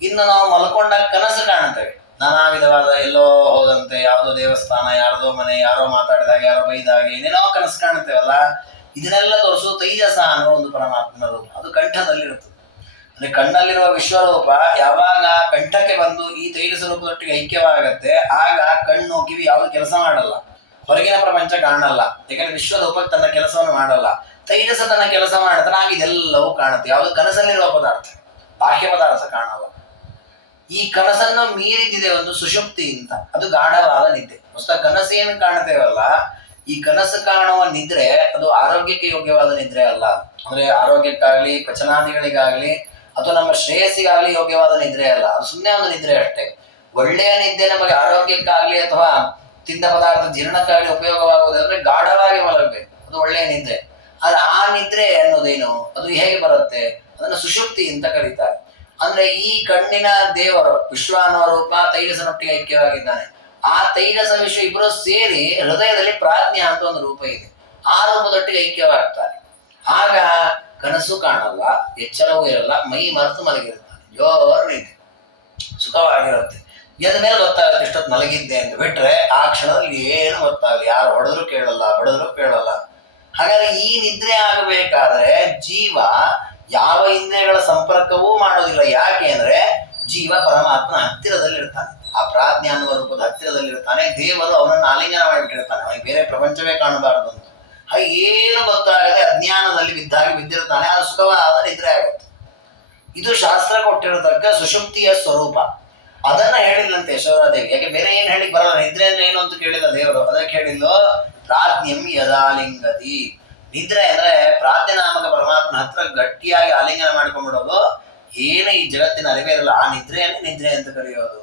ಇನ್ನು ನಾವು ಮಲ್ಕೊಂಡಾಗ ಕನಸು ಕಾಣುತ್ತೇವೆ, ನಾನಾ ವಿಧವಾದ ಎಲ್ಲೋ ಹೋದಂತೆ, ಯಾವುದೋ ದೇವಸ್ಥಾನ, ಯಾರದೋ ಮನೆ, ಯಾರೋ ಮಾತಾಡಿದಾಗ, ಯಾರೋ ಬೈದಾಗ, ಏನೇನೋ ಕನಸು ಕಾಣುತ್ತೇವಲ್ಲ, ಇದನ್ನೆಲ್ಲ ತೋರಿಸು ತೈಜಸ ಅನ್ನೋ ಒಂದು ಪರಮಾತ್ಮನ ರೂಪ. ಅದು ಕಂಠದಲ್ಲಿರುತ್ತದೆ. ಅಂದ್ರೆ ಕಣ್ಣಲ್ಲಿರುವ ವಿಶ್ವರೂಪ ಯಾವಾಗ ಕಂಠಕ್ಕೆ ಬಂದು ಈ ತೈಜಸ ರೂಪದೊಟ್ಟಿಗೆ ಐಕ್ಯವಾಗತ್ತೆ, ಆಗ ಕಣ್ಣು ಕಿವಿ ಯಾವುದು ಕೆಲಸ ಮಾಡಲ್ಲ, ಹೊರಗಿನ ಪ್ರಪಂಚ ಕಾಣಲ್ಲ. ಯಾಕಂದ್ರೆ ವಿಶ್ವರೂಪ ತನ್ನ ಕೆಲಸವನ್ನು ಮಾಡಲ್ಲ, ತೈಜಸ ತನ್ನ ಕೆಲಸ ಮಾಡ್ತಾನೆ, ಆಗ ಇದೆಲ್ಲವೂ ಕಾಣುತ್ತೆ. ಯಾವುದು ಕನಸಲ್ಲಿರುವ ಪದಾರ್ಥ, ಬಾಹ್ಯ ಪದಾರ್ಥ ಕಾಣಲ್ಲ. ಈ ಕನಸನ್ನು ಮೀರಿದಿದೆ ಒಂದು ಸುಷುಪ್ತಿ ಅಂತ, ಅದು ಗಾಢವಾದ ನಿದ್ದೆ. ಹೊಸ ಕನಸೇನು ಕಾಣ್ತೇವಲ್ಲ, ಈ ಕನಸು ಕಾಣುವ ನಿದ್ರೆ ಅದು ಆರೋಗ್ಯಕ್ಕೆ ಯೋಗ್ಯವಾದ ನಿದ್ರೆ ಅಲ್ಲ. ಅಂದ್ರೆ ಆರೋಗ್ಯಕ್ಕಾಗ್ಲಿ ಪಚನಾದಿಗಳಿಗಾಗ್ಲಿ ಅಥವಾ ನಮ್ಮ ಶ್ರೇಯಸ್ಸಿಗಾಗ್ಲಿ ಯೋಗ್ಯವಾದ ನಿದ್ರೆ ಅಲ್ಲ. ಅದು ಸುಮ್ಮನೆ ಒಂದು ನಿದ್ರೆ ಅಷ್ಟೇ. ಒಳ್ಳೆಯ ನಿದ್ದೆ ನಮಗೆ ಆರೋಗ್ಯಕ್ಕಾಗ್ಲಿ ಅಥವಾ ತಿಂದ ಪದಾರ್ಥ ಜೀರ್ಣಕ್ಕಾಗ್ಲಿ ಉಪಯೋಗವಾಗುವುದಂದ್ರೆ ಗಾಢವಾಗಿ ಮಲಗಬೇಕು, ಅದು ಒಳ್ಳೆಯ ನಿದ್ರೆ. ಆದ್ರೆ ಆ ನಿದ್ರೆ ಅನ್ನೋದೇನು, ಅದು ಹೇಗೆ ಬರುತ್ತೆ, ಅದನ್ನು ಸುಷುಪ್ತಿ ಅಂತ ಕರೀತಾರೆ. ಅಂದ್ರೆ ಈ ಕಣ್ಣಿನ ದೇವರು ವಿಶ್ವಾನ ರೂಪ ತೈಜಸನೊಟ್ಟಿಗೆ ಐಕ್ಯವಾಗಿದ್ದಾನೆ. ಆ ತೈಜಸ ವಿಶ್ವ ಇಬ್ಬರು ಸೇರಿ ಹೃದಯದಲ್ಲಿ ಪ್ರಾಜ್ಞ ಅಂತ ಒಂದು ರೂಪ ಇದೆ, ಆ ರೂಪದೊಟ್ಟಿಗೆ ಐಕ್ಯವಾಗ್ತಾರೆ. ಆಗ ಕನಸು ಕಾಣಲ್ಲ, ಎಚ್ಚರವೂ ಇರಲ್ಲ, ಮೈ ಮರೆತು ಮಲಗಿರುತ್ತಾನೆ, ಜೋರು ನಿದ್ದೆ, ಸುಖವಾಗಿರುತ್ತೆ. ಎದ ಮೇಲೆ ಗೊತ್ತಾಗುತ್ತೆ ಇಷ್ಟೊತ್ತು ಮಲಗಿದ್ದೆ ಅಂತ. ಬಿಟ್ರೆ ಆ ಕ್ಷಣದಲ್ಲಿ ಏನು ಗೊತ್ತಾಗಲ್ಲ, ಯಾರು ಹೊಡೆದ್ರು ಕೇಳಲ್ಲ, ಹೊಡೆದ್ರು ಕೇಳಲ್ಲ. ಹಾಗಾದ್ರೆ ಈ ನಿದ್ರೆ ಆಗಬೇಕಾದ್ರೆ ಜೀವ ಯಾವ ಇಂದ್ರಿಯಗಳ ಸಂಪರ್ಕವೂ ಮಾಡೋದಿಲ್ಲ. ಯಾಕೆ ಅಂದ್ರೆ ಜೀವ ಪರಮಾತ್ಮನ ಹತ್ತಿರದಲ್ಲಿ ಇರ್ತಾನೆ, ಆ ಪ್ರಾಜ್ಞ ಅನ್ನುವ ರೂಪದ ಹತ್ತಿರದಲ್ಲಿ ಇರ್ತಾನೆ. ದೇವರು ಅವನನ್ನು ಆಲಿಂಗನ ಮಾಡಿಟ್ಟಿರ್ತಾನೆ, ಅವನಿಗೆ ಬೇರೆ ಪ್ರಪಂಚವೇ ಕಾಣಬಾರದು ಅಂತ. ಹಾಗೆ ಏನು ಗೊತ್ತಾಗದೆ ಅಜ್ಞಾನದಲ್ಲಿ ಬಿದ್ದಿರ್ತಾನೆ, ಅದು ಸುಖವಾದ ನಿದ್ರೆ ಆಗುತ್ತೆ. ಇದು ಶಾಸ್ತ್ರ ಕೊಟ್ಟಿರತಕ್ಕ ಸುಷುಪ್ತಿಯ ಸ್ವರೂಪ. ಅದನ್ನ ಹೇಳಿಲ್ಲಂತೆ ಯಶೋಧಾದೇವಿ. ಯಾಕೆ ಬೇರೆ ಏನ್ ಹೇಳಿಕ್ ಬರಲ್ಲ, ನಿದ್ರೆ ಅಂದ್ರೆ ಏನು ಅಂತ ಕೇಳಿಲ್ಲ ದೇವರು. ಅದಕ್ಕೆ ಹೇಳಿದ್ದು ಪ್ರಾಜ್ಞಂ ಯದಾಲಿಂಗತಿ. ನಿದ್ರೆ ಅಂದ್ರೆ ಪ್ರಾಜ್ಞ ನಾಮಕ ಪರಮಾತ್ಮನ ಹತ್ರ ಗಟ್ಟಿಯಾಗಿ ಆಲಿಂಗನ ಮಾಡ್ಕೊಂಡ್ಬಿಡೋದು. ಏನು ಈ ಜಗತ್ತಿನ ಅರಿವೇ ಇರಲ್ಲ, ಆ ನಿದ್ರೆಯನ್ನೇ ನಿದ್ರೆ ಅಂತ ಕರೆಯೋದು.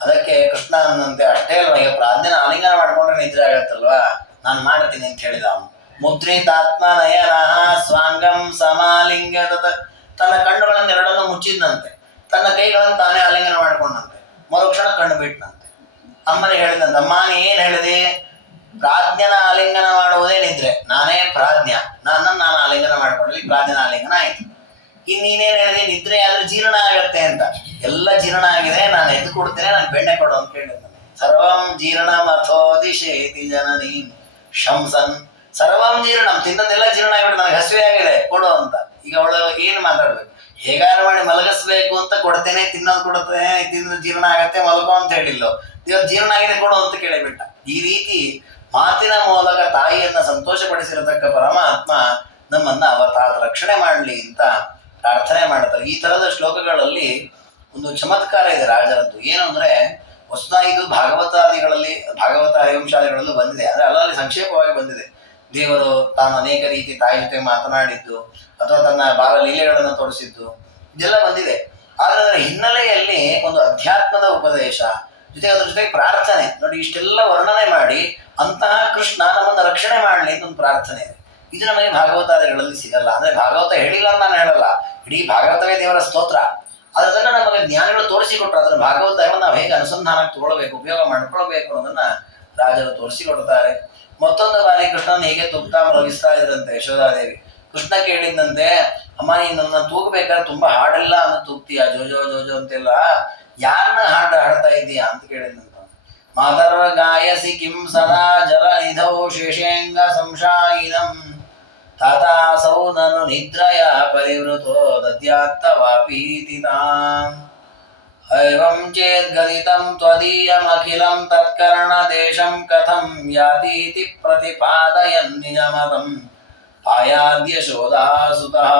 ಅದಕ್ಕೆ ಕೃಷ್ಣ ಅನ್ನಂತೆ ಅಷ್ಟೇ ಅಲ್ವಾ, ಈಗ ಪ್ರಾಜ್ಞನ ಆಲಿಂಗನ ಮಾಡ್ಕೊಂಡ್ರೆ ನಿದ್ರೆ ಆಗತ್ತಲ್ವಾ, ನಾನು ಮಾಡ್ತೀನಿ ಅಂತ ಹೇಳಿದ ಅವನು. ಮುದ್ರಿತಾತ್ಮ ನಯನ ಸ್ವಾಂಗಂ ಸಮಾಲಿಂಗ. ತನ್ನ ಕಣ್ಣುಗಳನ್ನು ಎರಡನ್ನು ಮುಚ್ಚಿದಂತೆ, ತನ್ನ ಕೈಗಳನ್ನು ತಾನೇ ಆಲಿಂಗನ ಮಾಡ್ಕೊಂಡಂತೆ, ಮರುಕ್ಷಣ ಕಣ್ಣು ಬಿಟ್ಟನಂತೆ. ಅಮ್ಮನಿಗೆ ಹೇಳಿದಂತೆ, ಅಮ್ಮ ನೀ ಏನ್ ಹೇಳಿದೆ, ಪ್ರಾಜ್ಞನ ಆಲಿಂಗನ ಮಾಡುವುದೇ ನಿದ್ರೆ, ನಾನೇ ಪ್ರಾಜ್ಞ, ನಾನು ಆಲಿಂಗನ ಮಾಡ್ಕೊಂಡ್ಲಿ, ಪ್ರಾಜ್ಞನ ಆಲಿಂಗನ ಆಯ್ತು. ಇನ್ನೇನೇನ್ ಹೇಳಿದೆ, ನಿದ್ರೆ ಆದ್ರೆ ಜೀರ್ಣ ಆಗತ್ತೆ ಅಂತ. ಎಲ್ಲ ಜೀರ್ಣ ಆಗಿದೆ, ನಾನು ಎದ್ದು ಕೊಡ್ತೇನೆ, ನಾನು ಬೆಣ್ಣೆ ಕೊಡು ಅಂತ ಹೇಳಿದ. ಸರ್ವಂ ಜೀರ್ಣ ಮಥೋದಿಶೇತಿ ಜನನಿ ಶಂಸನ್. ಸರ್ವಂ ಜೀರ್ಣಂ, ತಿನ್ನದೆಲ್ಲ ಜೀರ್ಣ ಆಗ್ಬಿಟ್ಟು ನನಗೆ ಹಸಿವೆ ಆಗಿದೆ ಕೊಡು ಅಂತ. ಈಗ ಅವಳು ಏನು ಮಾತಾಡ್ಬೇಕು, ಹೇಗಾರು ಮಾಡಿ ಮಲಗಿಸ್ಬೇಕು ಅಂತ ಕೊಡ್ತೇನೆ, ತಿನ್ನೋದು ಕೊಡ್ತೇನೆ, ತಿಂದ್ರೆ ಜೀರ್ಣ ಆಗತ್ತೆ ಮಲಗೋ ಅಂತ ಹೇಳಿಲ್ಲೋ, ದೇವ್ರು ಜೀರ್ಣ ಆಗಿದೆ ಕೊಡು ಅಂತ ಕೇಳಿಬಿಟ್ಟ. ಈ ರೀತಿ ಮಾತಿನ ಮೂಲಕ ತಾಯಿಯನ್ನ ಸಂತೋಷಪಡಿಸಿರತಕ್ಕ ಪರಮಾತ್ಮ ನಮ್ಮನ್ನ ಅವತಾರ ರಕ್ಷಣೆ ಮಾಡಲಿ ಅಂತ ಪ್ರಾರ್ಥನೆ ಮಾಡ್ತಾರೆ. ಈ ತರದ ಶ್ಲೋಕಗಳಲ್ಲಿ ಒಂದು ಚಮತ್ಕಾರ ಇದೆ ರಾಜರದ್ದು. ಏನು ಅಂದ್ರೆ ಹೊಸದಾಗಿ ಭಾಗವತಾದಿಗಳಲ್ಲಿ, ಭಾಗವತ ಹರಿವಂಶಾದಿಗಳಲ್ಲೂ ಬಂದಿದೆ, ಅಂದ್ರೆ ಅಲ್ಲಲ್ಲಿ ಸಂಕ್ಷೇಪವಾಗಿ ಬಂದಿದೆ. ದೇವರು ತಾನು ಅನೇಕ ರೀತಿ ತಾಯಿ ಜೊತೆ ಮಾತನಾಡಿದ್ದು ಅಥವಾ ತನ್ನ ಬಾಲ ಲೀಲೆಗಳನ್ನು ತೋರಿಸಿದ್ದು ಇದೆಲ್ಲ ಬಂದಿದೆ. ಆದ್ರೆ ಅದರ ಹಿನ್ನೆಲೆಯಲ್ಲಿ ಒಂದು ಅಧ್ಯಾತ್ಮದ ಉಪದೇಶ ಜೊತೆಗೆ ಅದ್ರ ಜೊತೆಗೆ ಪ್ರಾರ್ಥನೆ ನೋಡಿ, ಇಷ್ಟೆಲ್ಲ ವರ್ಣನೆ ಮಾಡಿ ಅಂತಹ ಕೃಷ್ಣ ನಮ್ಮನ್ನು ರಕ್ಷಣೆ ಮಾಡಲಿ ಅಂತ ಒಂದು ಪ್ರಾರ್ಥನೆ ಇದೆ. ಇದು ನಮಗೆ ಭಾಗವತಾದಿಗಳಲ್ಲಿ ಸಿಗಲ್ಲ. ಅಂದ್ರೆ ಭಾಗವತ ಹೇಳಿಲ್ಲ ಅಂತ ನಾನು ಹೇಳಲ್ಲ, ಇಡೀ ಭಾಗವತವೇ ದೇವರ ಸ್ತೋತ್ರ. ಅದನ್ನ ನಮಗೆ ಜ್ಞಾನಿಗಳು ತೋರಿಸಿಕೊಟ್ರು. ಅದನ್ನ ಭಾಗವತವನ್ನು ನಾವು ಹೇಗೆ ಅನುಸಂಧಾನಕ್ಕೆ ತಗೊಳ್ಬೇಕು, ಉಪಯೋಗ ಮಾಡ್ಕೊಳ್ಬೇಕು ಅನ್ನೋದನ್ನ ರಾಜರು ತೋರಿಸಿಕೊಡ್ತಾರೆ. ಮತ್ತೊಂದು ಬಾರಿ ಕೃಷ್ಣನ ಹೀಗೆ ತೂಗ್ತಾ ಮಲಗಿಸ್ತಾ ಇದ್ರಂತೆ ಯಶೋಧಾದೇವಿ. ಕೃಷ್ಣ ಕೇಳಿದಂತೆ, ಅಮ್ಮ ನೀನು ನನ್ನ ತೂಗಬೇಕಾದ್ರೆ ತುಂಬಾ ಹಾಡೆಲ್ಲ ಅಂತ ತೂಗ್ತೀಯ, ಜೋಜೋ ಜೋಜೋ ಅಂತೆಲ್ಲ, ಯಾರನ್ನ ಹಾಡ್ತಾ ಇದ್ದೀಯಾ ಅಂತ ಕೇಳಿದಂತ. ಮಾತರ್ವ ಗಾಯಸಿ ಕಿಂ ಸದಾ ಜಲ ನಿಧೌ ಶೇಷೇಂಗ ಸಂಶಾಯಿನಂ ತಾತಾಸೌ ನನು ನಿದ್ರಯ ಪರಿವೃತೋ ದದ್ಯಾತ್ತವಾಪೀತಿ ತಾಂ. ಏವಂ ಚೇದ್ ಗದಿತಂ ತ್ವದೀಯಮಖಿಲಂ ತತ್ಕರ್ಣ ದೇಶಂ ಕಥಂ ಯಾತೀತಿ ಪ್ರತಿಪಾದಯನ್ ನಿಜಮತಂ ಆಯಾದ್ಯ ಶೋಧಾಸುತಃ.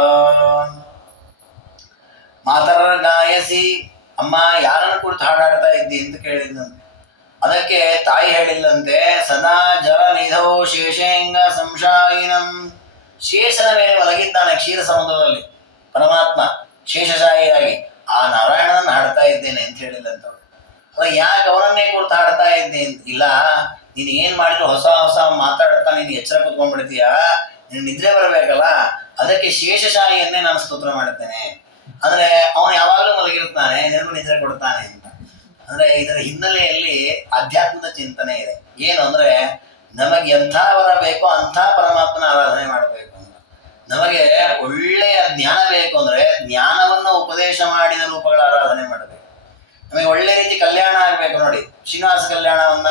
ಮಾತರ ಗಾಯಸಿ, ಅಮ್ಮ ಯಾರನ್ನ ಕುರಿತು ಹಾಡಾಡ್ತಾ ಇದ್ದಿ ಅಂತ ಕೇಳಿದಂತೆ. ಅದಕ್ಕೆ ತಾಯಿ ಹೇಳಿಲ್ಲಂತೆ, ಸದಾ ಜಲ ನಿಧೌ ಶೇಷೇಂಗ ಸಂಶಾಯಿನಂ. ಶೇಷನ ಮೇಲೆ ಮಲಗಿದ್ದಾನೆ ಕ್ಷೀರ ಸಮುದ್ರದಲ್ಲಿ ಪರಮಾತ್ಮ ಶೇಷಶಾಹಿಯಾಗಿ, ಆ ನಾರಾಯಣನನ್ನು ಹಾಡ್ತಾ ಇದ್ದೇನೆ ಅಂತ ಹೇಳಿಲ್ಲಂತವ್ರು. ಅದ ಯಾಕೆ ಅವನನ್ನೇ ಕುರಿತು ಹಾಡ್ತಾ ಇದ್ದೆ ಅಂತ. ಇಲ್ಲ, ನೀನು ಏನ್ ಮಾಡಿದ್ರು ಹೊಸ ಹೊಸ ಮಾತಾಡ್ತಾ ನೀನು ಎಚ್ಚರ ಕುತ್ಕೊಂಡ್ಬಿಡ್ತೀಯ, ನೀನು ನಿದ್ರೆ ಬರಬೇಕಲ್ಲ, ಅದಕ್ಕೆ ಶೇಷಶಾಹಿಯನ್ನೇ ನಾನು ಸ್ತೋತ್ರ ಮಾಡುತ್ತೇನೆ. ಅಂದ್ರೆ ಅವನು ಯಾವಾಗಲೂ ಮಲಗಿರುತ್ತಾನೆ, ನಿನಗೂ ನಿದ್ರೆ ಕೊಡ್ತಾನೆ ಅಂತ. ಅಂದ್ರೆ ಇದರ ಹಿನ್ನೆಲೆಯಲ್ಲಿ ಆಧ್ಯಾತ್ಮದ ಚಿಂತನೆ ಇದೆ. ಏನು ಅಂದ್ರೆ ನಮಗೆ ಎಂಥ ವರ ಬೇಕೋ ಅಂಥ ಪರಮಾತ್ಮನ ಆರಾಧನೆ ಮಾಡಬೇಕು ಅಂತ. ನಮಗೆ ಒಳ್ಳೆಯ ಜ್ಞಾನ ಬೇಕು ಅಂದ್ರೆ ಜ್ಞಾನವನ್ನು ಉಪದೇಶ ಮಾಡಿದ ರೂಪಗಳ ಆರಾಧನೆ ಮಾಡಬೇಕು. ನಮಗೆ ಒಳ್ಳೆ ರೀತಿ ಕಲ್ಯಾಣ ಆಗ್ಬೇಕು ನೋಡಿ, ಶ್ರೀನಿವಾಸ ಕಲ್ಯಾಣವನ್ನ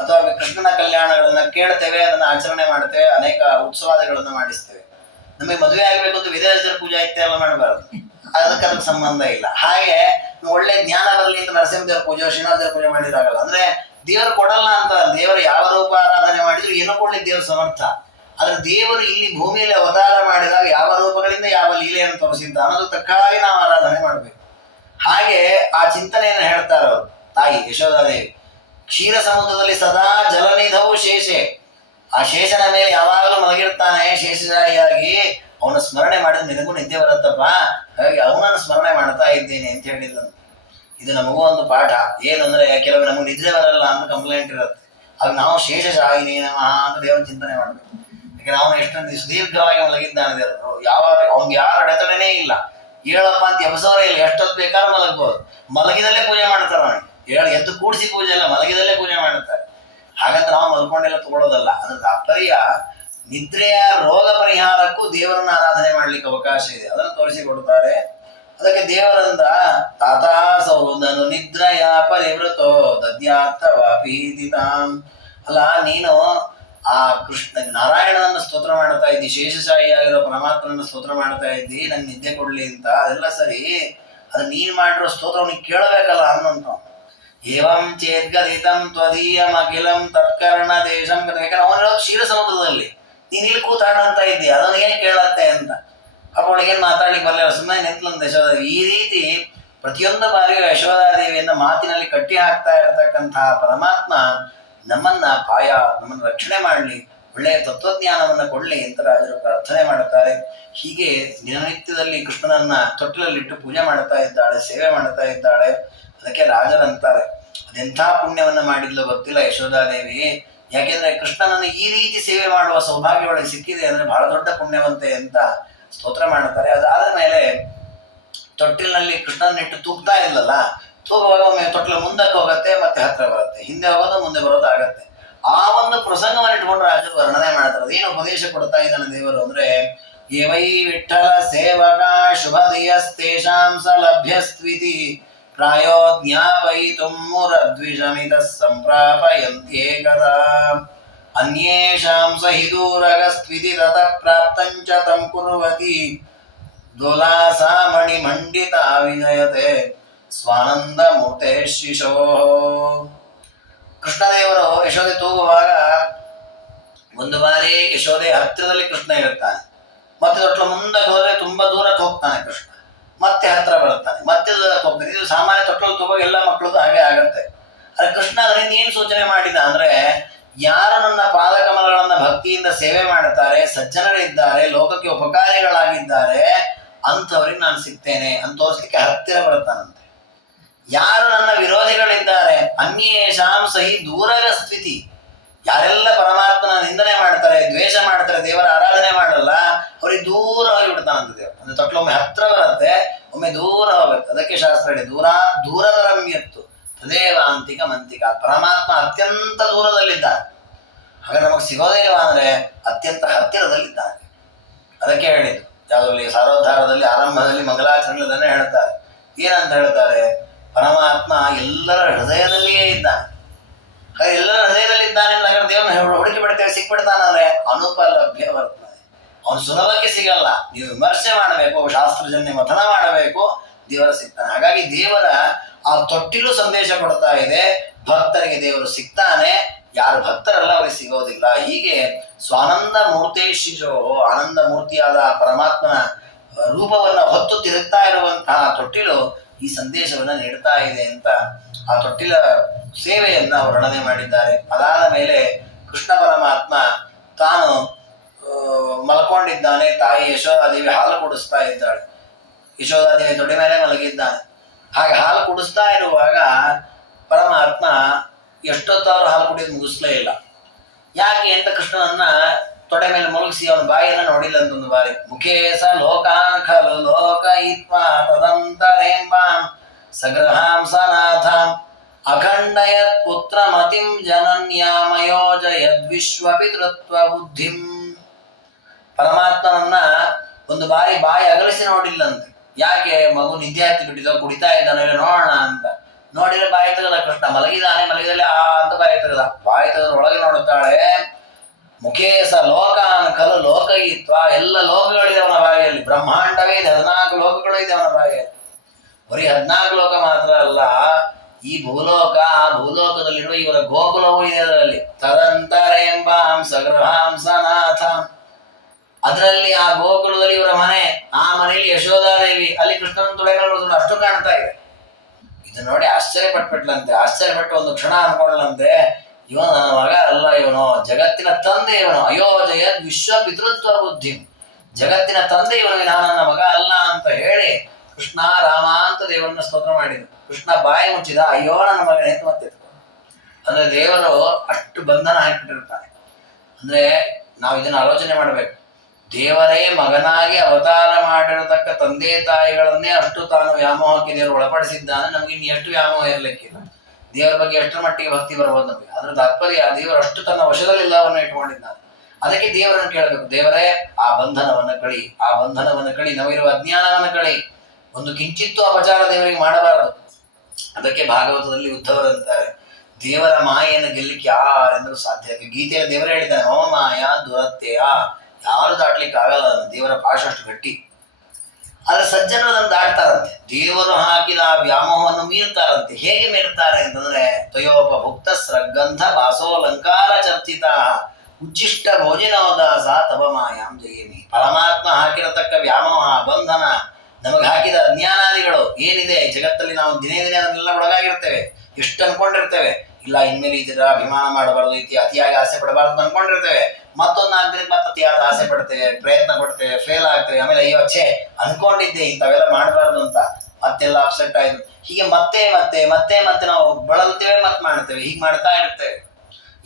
ಅಥವಾ ಕೃಷ್ಣನ ಕಲ್ಯಾಣಗಳನ್ನ ಕೇಳ್ತೇವೆ, ಅದನ್ನ ಆಚರಣೆ ಮಾಡ್ತೇವೆ, ಅನೇಕ ಉತ್ಸವಾದಿಗಳನ್ನ ಮಾಡಿಸ್ತೇವೆ. ನಮಗೆ ಮದುವೆ ಆಗ್ಬೇಕು ಅಂತ ವಿದೇಶದ ಪೂಜೆ ಇತ್ತೆಲ್ಲ ಮಾಡಬಾರದು, ಅದಕ್ಕೆ ಸಂಬಂಧ ಇಲ್ಲ. ಹಾಗೆ ಒಳ್ಳೆ ಜ್ಞಾನ ಬರಲಿ ಅಂತ ನರಸಿಂಹದೇವ್ರ ಪೂಜೆ, ಶ್ರೀನಿವಾಸ ದೇವ್ರ ಪೂಜೆ ಮಾಡಿದಾಗಲ್ಲ. ಅಂದ್ರೆ ದೇವರು ಕೊಡಲ್ಲ ಅಂತ, ದೇವರು ಯಾವ ರೂಪ ಆರಾಧನೆ ಮಾಡಿದ್ರು ಏನೋ ಕೊಡ್ಲಿಕ್ಕೆ ದೇವರು ಸಮರ್ಥ. ಆದ್ರೆ ದೇವರು ಇಲ್ಲಿ ಭೂಮಿಯಲ್ಲಿ ಅವತಾರ ಮಾಡಿದಾಗ ಯಾವ ರೂಪಗಳಿಂದ ಯಾವ ಲೀಲೆಯನ್ನು ತೋರಿಸಿದ್ದ ಅನ್ನೋದು ತಕ್ಕಾಗಿ ನಾವು ಆರಾಧನೆ ಮಾಡಬೇಕು. ಹಾಗೆ ಆ ಚಿಂತನೆಯನ್ನು ಹೇಳ್ತಾರೆ ಅವರು ತಾಯಿ ಯಶೋಧಾದೇವಿ. ಕ್ಷೀರ ಸಮುದ್ರದಲ್ಲಿ ಸದಾ ಜಲನಿಧವು ಶೇಷೆ, ಆ ಶೇಷನ ಮೇಲೆ ಯಾವಾಗಲೂ ಮಲಗಿರ್ತಾನೆ ಶೇಷಶಾಹಿಯಾಗಿ. ಅವನ ಸ್ಮರಣೆ ಮಾಡಿದ್ರೆ ನಿನಗೂ ನಿದ್ದೆ ಬರುತ್ತಪ್ಪ, ಹಾಗಾಗಿ ಅವನನ್ನು ಸ್ಮರಣೆ ಮಾಡ್ತಾ ಇದ್ದೇನೆ ಅಂತ ಹೇಳಿದ್ರು. ಇದು ನಮಗೂ ಒಂದು ಪಾಠ. ಏನಂದ್ರೆ ಕೆಲವು ನಮಗೆ ನಿದ್ದೆ ಬರಲ್ಲ ಅಂತ ಕಂಪ್ಲೇಂಟ್ ಇರುತ್ತೆ, ಆಗ ನಾವು ಶೇಷಶಾಹಿನಿ ನಮಃ ಅಂತ ದೇವರ ಚಿಂತನೆ ಮಾಡಬೇಕು. ಯಾಕಂದ್ರೆ ಅವನು ಎಷ್ಟೊಂದು ಸುದೀರ್ಘವಾಗಿ ಮಲಗಿದ್ದಾನೆ ದೇವರು, ಯಾವ ಅವ್ನಿಗೆ ಯಾರ ಅಡೆತಡೆನೇ ಇಲ್ಲ. ಹೇಳಪ್ಪ ಅಂತ ಎಬ್ಸವರೇ ಇಲ್ಲ, ಎಷ್ಟೊತ್ತು ಬೇಕಾದ್ರೂ ಮಲಗ್ಬೋದು. ಮಲಗಿದಲ್ಲೇ ಪೂಜೆ ಮಾಡ್ತಾರೆ ಅವನಿಗೆ, ಎದ್ದು ಕೂಡಿಸಿ ಪೂಜೆ ಇಲ್ಲ, ಮಲಗಿದಲ್ಲೇ ಪೂಜೆ ಮಾಡುತ್ತಾರೆ. ಹಾಗಂತ ನಾವು ಮಲ್ಕೊಂಡೆಲ್ಲ ತಗೊಳ್ಳೋದಲ್ಲ. ಅದ್ರ ತಾತ್ಪರ್ಯ ನಿದ್ರೆಯ ರೋಗ ಪರಿಹಾರಕ್ಕೂ ದೇವರನ್ನ ಆರಾಧನೆ ಮಾಡ್ಲಿಕ್ಕೆ ಅವಕಾಶ ಇದೆ, ಅದನ್ನು ತೋರಿಸಿಕೊಡ್ತಾರೆ. ಅದಕ್ಕೆ ದೇವರಂದ ತಾತಾಸೌದನು ನಿದ್ರಯ ಪರಿವೃತೋ ದದ್ಯಾರ್ಥವಾಪೀದಿತಾಂ. ಅಲ್ಲ, ನೀನು ಆ ಕೃಷ್ಣ ನಾರಾಯಣನನ್ನು ಸ್ತೋತ್ರ ಮಾಡ್ತಾ ಇದ್ದಿ, ಶೇಷಶಾಹಿಯಾಗಿರೋ ಪರಮಾತ್ಮನನ್ನು ಸ್ತೋತ್ರ ಮಾಡ್ತಾ ಇದ್ದಿ, ನಂಗೆ ನಿದ್ದೆ ಕೊಡ್ಲಿ ಅಂತ. ಅದೆಲ್ಲ ಸರಿ, ಅದು ನೀನ್ ಮಾಡಿರೋ ಸ್ತೋತ್ರ ಅವನಿಗೆ ಕೇಳಬೇಕಲ್ಲ ಅನ್ನೋಂತ. ಏವಂ ಚೇದ್ಗದಿತಂ ತ್ವದೀಯಮಖಿಲಂ ತತ್ಕರ್ಣ ದೇಶಂ. ಯಾಕಂದ್ರೆ ಅವನಿರೋದು ಕ್ಷೀರ ಸಮುದ್ರದಲ್ಲಿ, ನೀನ್ ಇಲ್ಲಿ ಕೂತಾಡ ಅಂತ ಇದ್ದಿ, ಅದನಿಗೇನ್ ಕೇಳತ್ತೆ ಅಂತ. ಪಾಪ ಅವಳಿಗೇನು ಮಾತಾಡ್ಲಿಕ್ಕೆ ಬರಲಿಲ್ಲ, ಸುಮ್ಮನೆ ನಿಂತ್ಲಂತ ಯಶೋಧಾದೇವಿ. ಈ ರೀತಿ ಪ್ರತಿಯೊಂದು ಬಾರಿಯೂ ಯಶೋಧಾದೇವಿಯನ್ನ ಮಾತಿನಲ್ಲಿ ಕಟ್ಟಿ ಹಾಕ್ತಾ ಇರತಕ್ಕಂತಹ ಪರಮಾತ್ಮ ನಮ್ಮನ್ನ ನಮ್ಮನ್ನು ರಕ್ಷಣೆ ಮಾಡಲಿ, ಒಳ್ಳೆಯ ತತ್ವಜ್ಞಾನವನ್ನು ಕೊಡಲಿ ಅಂತ ರಾಜರು ಪ್ರಾರ್ಥನೆ ಮಾಡುತ್ತಾರೆ. ಹೀಗೆ ದಿನನಿತ್ಯದಲ್ಲಿ ಕೃಷ್ಣನನ್ನ ತೊಟ್ಟಿಲಲ್ಲಿಟ್ಟು ಪೂಜೆ ಮಾಡ್ತಾ ಇದ್ದಾಳೆ, ಸೇವೆ ಮಾಡ್ತಾ ಇದ್ದಾಳೆ. ಅದಕ್ಕೆ ರಾಜರಂತಾರೆ, ಅದೆಂಥ ಪುಣ್ಯವನ್ನ ಮಾಡಿದ್ಲು ಗೊತ್ತಿಲ್ಲ ಯಶೋಧಾದೇವಿ. ಯಾಕೆಂದ್ರೆ ಕೃಷ್ಣನನ್ನು ಈ ರೀತಿ ಸೇವೆ ಮಾಡುವ ಸೌಭಾಗ್ಯ ಒಳಗೆ ಸಿಕ್ಕಿದೆ ಅಂದ್ರೆ ಬಹಳ ದೊಡ್ಡ ಪುಣ್ಯವಂತೆ ಅಂತ ಸ್ತೋತ್ರ ಮಾಡುತ್ತಾರೆ. ಅದಾದ ಮೇಲೆ ತೊಟ್ಟಿಲಿನಲ್ಲಿ ಕೃಷ್ಣನಿಟ್ಟು ತೂಗ್ತಾ ಇಲ್ಲಲ್ಲ, ತೂಗುವಾಗ ಒಮ್ಮೆ ತೊಟ್ಟಿಲು ಮುಂದಕ್ಕೆ ಹೋಗುತ್ತೆ, ಮತ್ತೆ ಹತ್ರ ಬರುತ್ತೆ, ಹಿಂದೆ ಹೋಗೋದು ಮುಂದೆ ಬರೋದು ಆಗತ್ತೆ. ಆ ಒಂದು ಪ್ರಸಂಗವನ್ನು ಇಟ್ಕೊಂಡು ರಾಜರು ವರ್ಣನೆ ಮಾಡ್ತಾರೆ. ಅದೇನು ಉಪದೇಶ ಕೊಡ್ತಾ ಇದ್ದಾನೆ ದೇವರು ಅಂದ್ರೆ, ಏವೈ ವಿಠಲ ಸೇವಕ ಶುಭದಿಯಸ್ತೇಷಾಂ ಸಲಭ್ಯಸ್ತ್ವಿತಿ ಪ್ರಾಯೋ ಜ್ಞಾಪಯಿತುಂ ಮುರದ್ವಿಷಮಿತ ಸಂಪ್ರಾಪಯಂತ್ಯೇಕದಾ ಅನ್ಯೇಷಾಂ ಸಹಿ ದೂರಗಸ್ತ್ವಿತಿ ತತಃ ಪ್ರಾಪ್ತಂಚ ತಂ ಕುರ್ವತಿ ದೋಲಾಸಾ ಮಣಿಮಂಡಿತಾ ವಿಜಯತೆ ಸ್ವಾನಂದ ಮೂರ್ತೆ ಶಿಶೋ. ಕೃಷ್ಣದೇವರು ಯಶೋದೆ ತೂಗುವಾಗ ಒಂದು ಬಾರಿ ಯಶೋದೆ ಹತ್ತಿರದಲ್ಲಿ ಕೃಷ್ಣ ಇರುತ್ತಾನೆ, ಮತ್ತೆ ತೊಟ್ಲು ಮುಂದಕ್ಕೆ ಹೋದ್ರೆ ತುಂಬಾ ದೂರಕ್ಕೆ ಹೋಗ್ತಾನೆ ಕೃಷ್ಣ, ಮತ್ತೆ ಹತ್ರ ಬರುತ್ತಾನೆ, ಮತ್ತೆ ದೂರಕ್ಕೆ ಹೋಗ್ತಾನೆ. ಇದು ಸಾಮಾನ್ಯ ತೊಟ್ಟಲು ತಗೋ ಎಲ್ಲ ಮಕ್ಕಳದು ಹಾಗೆ ಆಗತ್ತೆ. ಆದ್ರೆ ಕೃಷ್ಣ ಅದರಿಂದ ಏನ್ ಸೂಚನೆ ಮಾಡಿದ ಅಂದ್ರೆ, ಯಾರು ನನ್ನ ಪಾದಕಮಲಗಳನ್ನ ಭಕ್ತಿಯಿಂದ ಸೇವೆ ಮಾಡುತ್ತಾರೆ, ಸಜ್ಜನರಿದ್ದಾರೆ, ಲೋಕಕ್ಕೆ ಉಪಕಾರಿಗಳಾಗಿದ್ದಾರೆ, ಅಂಥವ್ರಿಗೆ ನಾನು ಸಿಗ್ತೇನೆ ಅಂತ ತೋರಿಸ್ಲಿಕ್ಕೆ ಹತ್ತಿರ ಬರುತ್ತಾನಂತೆ. ಯಾರು ನನ್ನ ವಿರೋಧಿಗಳಿದ್ದಾರೆ, ಅನ್ಯೇಷಾಂ ಸಹಿ ದೂರದ ಸ್ಥಿತಿ, ಯಾರೆಲ್ಲ ಪರಮಾತ್ಮನ ನಿಂದನೆ ಮಾಡ್ತಾರೆ, ದ್ವೇಷ ಮಾಡ್ತಾರೆ, ದೇವರ ಆರಾಧನೆ ಮಾಡಲ್ಲ, ಅವ್ರಿಗೆ ದೂರ ಹೋಗಿ ಬಿಡ್ತಾನಂತ ದೇವರು. ಅಂದ್ರೆ ತೊಟ್ಲೊಮ್ಮೆ ಹತ್ರ ಬರುತ್ತೆ, ಒಮ್ಮೆ ದೂರ ಹೋಗುತ್ತೆ. ಅದಕ್ಕೆ ಶಾಸ್ತ್ರ ಹೇಳಿ ದೂರದ ರಮ್ಯತ್ತು ತದೇವ ಅಂತಿಕ ಮಂತಿಕ. ಪರಮಾತ್ಮ ಅತ್ಯಂತ ದೂರದಲ್ಲಿದ್ದಾನೆ, ಹಾಗಾದ್ರೆ ನಮಗೆ ಸಿಗೋದೇ ಇಲ್ವಾ ಅಂದ್ರೆ ಅತ್ಯಂತ ಹತ್ತಿರದಲ್ಲಿದ್ದಾನೆ. ಅದಕ್ಕೆ ಹೇಳಿದ್ದು ಯಾವುದ್ರಲ್ಲಿ ಸಾರೋದ್ಧಾರದಲ್ಲಿ ಆರಂಭದಲ್ಲಿ ಮಂಗಲಾಚರಣೆಗಳನ್ನೇ ಹೇಳ್ತಾರೆ. ಏನಂತ ಹೇಳ್ತಾರೆ, ಪರಮಾತ್ಮ ಎಲ್ಲರ ಹೃದಯದಲ್ಲಿಯೇ ಇದ್ದಾನೆ. ಹಾಗೆ ಎಲ್ಲರ ಹೃದಯದಲ್ಲಿದ್ದಾನೆ ಅಂದ್ರೆ ದೇವರನ್ನ ಹುಡುಕಿ ಬಿಡ್ತೇವೆ, ಸಿಕ್ಬಿಡ್ತಾನಂದ್ರೆ ಅನುಪಲಭ್ಯ ಬರ್ತದೆ. ಅವನು ಸುಲಭಕ್ಕೆ ಸಿಗಲ್ಲ, ನೀವು ವಿಮರ್ಶೆ ಮಾಡಬೇಕು, ಶಾಸ್ತ್ರಜನ್ಯ ಮಥನ ಮಾಡಬೇಕು, ದೇವರ ಸಿಗ್ತಾನೆ. ಹಾಗಾಗಿ ದೇವರ ಆ ತೊಟ್ಟಿಲು ಸಂದೇಶ ಕೊಡ್ತಾ ಇದೆ, ಭಕ್ತರಿಗೆ ದೇವರು ಸಿಗ್ತಾನೆ, ಯಾರು ಭಕ್ತರಲ್ಲ ಅವರಿಗೆ ಸಿಗೋದಿಲ್ಲ. ಹೀಗೆ ಸ್ವಾನಂದ ಮೂರ್ತೇಶಿಜೋ, ಆನಂದ ಮೂರ್ತಿಯಾದ ಪರಮಾತ್ಮನ ರೂಪವನ್ನ ಹೊತ್ತು ತಿರುಗ್ತಾ ಇರುವಂತಹ ತೊಟ್ಟಿಲು ಈ ಸಂದೇಶವನ್ನ ನೀಡ್ತಾ ಇದೆ ಅಂತ ಆ ತೊಟ್ಟಿಲ ಸೇವೆಯನ್ನ ವರ್ಣನೆ ಮಾಡಿದ್ದಾರೆ. ಅದಾದ ಮೇಲೆ ಕೃಷ್ಣ ಪರಮಾತ್ಮ ತಾನು ಮಲ್ಕೊಂಡಿದ್ದಾನೆ, ತಾಯಿ ಯಶೋಧಾದೇವಿ ಹಾಲು ಕುಡಿಸ್ತಾ ಇದ್ದಾಳೆ. ಯಶೋಧಾದೇವಿ ತೊಡೆ ಮೇಲೆ ಮಲಗಿದ್ದಾನೆ. ಹಾಗೆ ಹಾಲು ಕುಡಿಸ್ತಾ ಇರುವಾಗ ಪರಮಾತ್ಮ ಎಷ್ಟೊತ್ತಾದ್ರೂ ಹಾಲು ಕುಡಿಯೋದು ಮುಗಿಸ್ಲೇ ಇಲ್ಲ. ಯಾಕೆ ಅಂತ ಕೃಷ್ಣನನ್ನ ತೊಡೆ ಮೇಲೆ ಮಲಗಿಸಿ ಅವನ ಬಾಯಿಯನ್ನ ನೋಡಿಲ್ಲ ಅಂತ ಒಂದು ಬಾರಿ. ಮುಖೇಶ ಲೋಕಾನ್ ಖಲು ಲೋಕಯಿತ್ವಾ ತದಂತರೇಂಬಾಂ ಸಗೃಹಾಂ ಸನಾಥಾಂ ಅಖಂಡಯತ್ ಪುತ್ರ ಮತಿಂ ಜನನ್ಯಾಮಯೋಜಯದ್ ವಿಶ್ವಪಿತೃತ್ವ ಬುದ್ಧಿಂ. ಪರಮಾತ್ಮನನ್ನ ಒಂದು ಬಾರಿ ಬಾಯಿ ಅಗಲಿಸಿ ನೋಡಿಲ್ಲಂತೆ. ಯಾಕೆ? ಮಗು ನಿದ್ದೆ ಹತ್ತಿ ಬಿಟ್ಟಿದ್ದ, ಕುಡಿತಾ ಇದ್ದಾನೆ, ನೋಡೋಣ ಅಂತ ನೋಡಿದ್ರೆ ಬಾಯಿ ತೆಗದ ಕೃಷ್ಣ. ಮಲಗಿದಾನೆ, ಮಲಗಿದಲ್ಲಿ ಆ ಅಂತ ಬಾಯಿ ತೆಗದ. ಬಾಯಿ ತೆಗೆದ ಒಳಗೆ ನೋಡುತ್ತಾಳೆ, ಮುಖೇಶ ಲೋಕಾನ್ ಖಲು ಲೋಕಯಿತ್ವ, ಎಲ್ಲ ಲೋಕಗಳಿದೆ ಅವನ ಬಾಯಿಯಲ್ಲಿ. ಬ್ರಹ್ಮಾಂಡವೇ ಇದೆ, 14 ಲೋಕಗಳು ಇದೆ ಅವನ ಬಾಯಿಯಲ್ಲಿ. ಬರೀ 14 ಲೋಕ ಮಾತ್ರ ಅಲ್ಲ, ಈ ಭೂಲೋಕ, ಆ ಭೂಲೋಕದಲ್ಲಿರುವ ಇವರ ಗೋಕುಲವೂ ಇದೆ ಅದರಲ್ಲಿ. ತದಂತರೇಂಬಾಂ ಸಗೃಹಾಂ ಸನಾಥಾಂ, ಅದರಲ್ಲಿ ಆ ಗೋಕುಲದಲ್ಲಿ ಇವರ ಮನೆ, ಆ ಮನೆಯಲ್ಲಿ ಯಶೋಧಾದೇವಿ, ಅಲ್ಲಿ ಕೃಷ್ಣನ ತೊಡೆ ಮೇಲೆ ಅಷ್ಟು ಕಾಣ್ತಾ ಇದೆ. ಇದು ನೋಡಿ ಆಶ್ಚರ್ಯಪಟ್ಬಿಟ್ಲಂತೆ. ಆಶ್ಚರ್ಯಪಟ್ಟು ಒಂದು ಕ್ಷಣ ಅನ್ಕೊಳ್ಳಂತೆ, ಇವನು ನನ್ನ ಮಗ ಅಲ್ಲ, ಇವನು ಜಗತ್ತಿನ ತಂದೆ, ಇವನು ಅಯೋಜಯ ವಿಶ್ವ ಪಿತೃತ್ವ ಬುದ್ಧಿ, ಜಗತ್ತಿನ ತಂದೆ ಇವನಿಗೆ ನಾನು ನನ್ನ ಮಗ ಅಲ್ಲ ಅಂತ ಹೇಳಿ ಕೃಷ್ಣ ರಾಮ ಅಂತ ದೇವರನ್ನ ಸ್ತೋತ್ರ ಮಾಡಿದ್ರು. ಕೃಷ್ಣ ಬಾಯಿ ಮುಚ್ಚಿದ, ಅಯ್ಯೋ ನನ್ನ ಮಗನೇ ಅಂತ ಮತ್ತೆ. ಅಂದ್ರೆ ದೇವರು ಅಷ್ಟು ಬಂಧನ ಹಾಕಿಬಿಟ್ಟಿರ್ತಾನೆ. ಅಂದ್ರೆ ನಾವು ಇದನ್ನ ಆಲೋಚನೆ ಮಾಡಬೇಕು. ದೇವರೇ ಮಗನಾಗಿ ಅವತಾರ ಮಾಡಿರತಕ್ಕ ತಂದೆ ತಾಯಿಗಳನ್ನೇ ಅಷ್ಟು ತಾನು ವ್ಯಾಮೋಹಕ್ಕೆ ದೇವರು ಒಳಪಡಿಸಿದ್ದಾನೆ. ನಮ್ಗೆ ಇನ್ನು ಎಷ್ಟು ವ್ಯಾಮೋಹ ಇರ್ಲಿಕ್ಕಿಲ್ಲ. ದೇವರ ಬಗ್ಗೆ ಎಷ್ಟರ ಮಟ್ಟಿಗೆ ಭಕ್ತಿ ಬರ್ಬೋದು ನಮಗೆ. ಅದ್ರ ತಾತ್ಪರ್ಯ ದೇವರು ಅಷ್ಟು ತನ್ನ ವಶದಲ್ಲಿ ಎಲ್ಲವನ್ನ ಇಟ್ಕೊಂಡಿದ್ದಾನೆ. ಅದಕ್ಕೆ ದೇವರನ್ನು ಕೇಳಬೇಕು, ದೇವರೇ ಆ ಬಂಧನವನ್ನು ಕಳಿ, ಆ ಬಂಧನವನ್ನು ಕಳಿ, ನಮಗಿರುವ ಅಜ್ಞಾನವನ್ನು ಕಳಿ. ಒಂದು ಕಿಂಚಿತ್ತೂ ಅಪಚಾರ ದೇವರಿಗೆ ಮಾಡಬಾರದು. ಅದಕ್ಕೆ ಭಾಗವತದಲ್ಲಿ ಉದ್ಧವರಂತಾರೆ, ದೇವರ ಮಾಯೆಯನ್ನು ಗೆಲ್ಲಿಕ್ಕೆ ಯಾರೆಂದರೂ ಸಾಧ್ಯ. ಗೀತೆಯಲ್ಲಿ ದೇವರೇ ಹೇಳಿದ್ದಾನೆ, ಮಮ ಮಾಯ ದುರತ್ತೆಯ, ಯಾರು ದಾಟ್ಲಿಕ್ಕೆ ಆಗಲ್ಲ, ದೇವರ ಪಾಶ ಅಷ್ಟು ಗಟ್ಟಿ. ಆದ್ರೆ ಸಜ್ಜನರು ಅದನ್ನು ದಾಟ್ತಾರಂತೆ. ದೇವರು ಹಾಕಿದ ಆ ವ್ಯಾಮೋಹವನ್ನು ಮೀರ್ತಾರಂತೆ. ಹೇಗೆ ಮೀರ್ತಾರೆ ಅಂತಂದ್ರೆ, ತ್ವಯೋಪಭುಕ್ತ ಸ್ರಗ್ಗಂಧ ವಾಸೋಲಂಕಾರ ಚರ್ಚಿತ ಉಚ್ಚಿಷ್ಟ ಭೋಜಿನೋದಾಸ ತವ ಮಾಯಾಂ ಜಯಮಿ. ಪರಮಾತ್ಮ ಹಾಕಿರತಕ್ಕ ವ್ಯಾಮೋಹ, ಬಂಧನ, ನಮಗೆ ಹಾಕಿದ ಅಜ್ಞಾನಾದಿಗಳು ಏನಿದೆ ಜಗತ್ತಲ್ಲಿ, ನಾವು ದಿನೇ ದಿನೇ ಅದನ್ನೆಲ್ಲ ಒಳಗಾಗಿರ್ತೇವೆ. ಎಷ್ಟು ಅನ್ಕೊಂಡಿರ್ತೇವೆ, ಇಲ್ಲ ಇನ್ಮೇಲೆ ಇದರ ಅಭಿಮಾನ ಮಾಡಬಾರ್ದು, ಅತಿಯಾಗಿ ಆಸೆ ಪಡಬಾರ್ದು ಅನ್ಕೊಂಡಿರ್ತೇವೆ. ಮತ್ತೊಂದು ಆಗ್ತದೆ, ಮತ್ತೆ ಅತಿಯಾದ ಆಸೆ ಪಡ್ತೇವೆ, ಪ್ರಯತ್ನ ಪಡ್ತೇವೆ, ಫೇಲ್ ಆಗ್ತೇವೆ. ಆಮೇಲೆ ಅಯ್ಯೋ ಛೇ ಅನ್ಕೊಂಡಿದ್ದೆ ಇಂಥವೆಲ್ಲ ಮಾಡಬಾರ್ದು ಅಂತ ಮತ್ತೆಲ್ಲ ಅಪ್ಸೆಟ್ ಆಯ್ತು. ಹೀಗೆ ಮತ್ತೆ ಮತ್ತೆ ಮತ್ತೆ ಮತ್ತೆ ನಾವು ಬಳಲ್ತೇವೆ, ಮತ್ತೆ ಮಾಡ್ತೇವೆ, ಹೀಗೆ ಮಾಡ್ತಾ ಇರ್ತೇವೆ.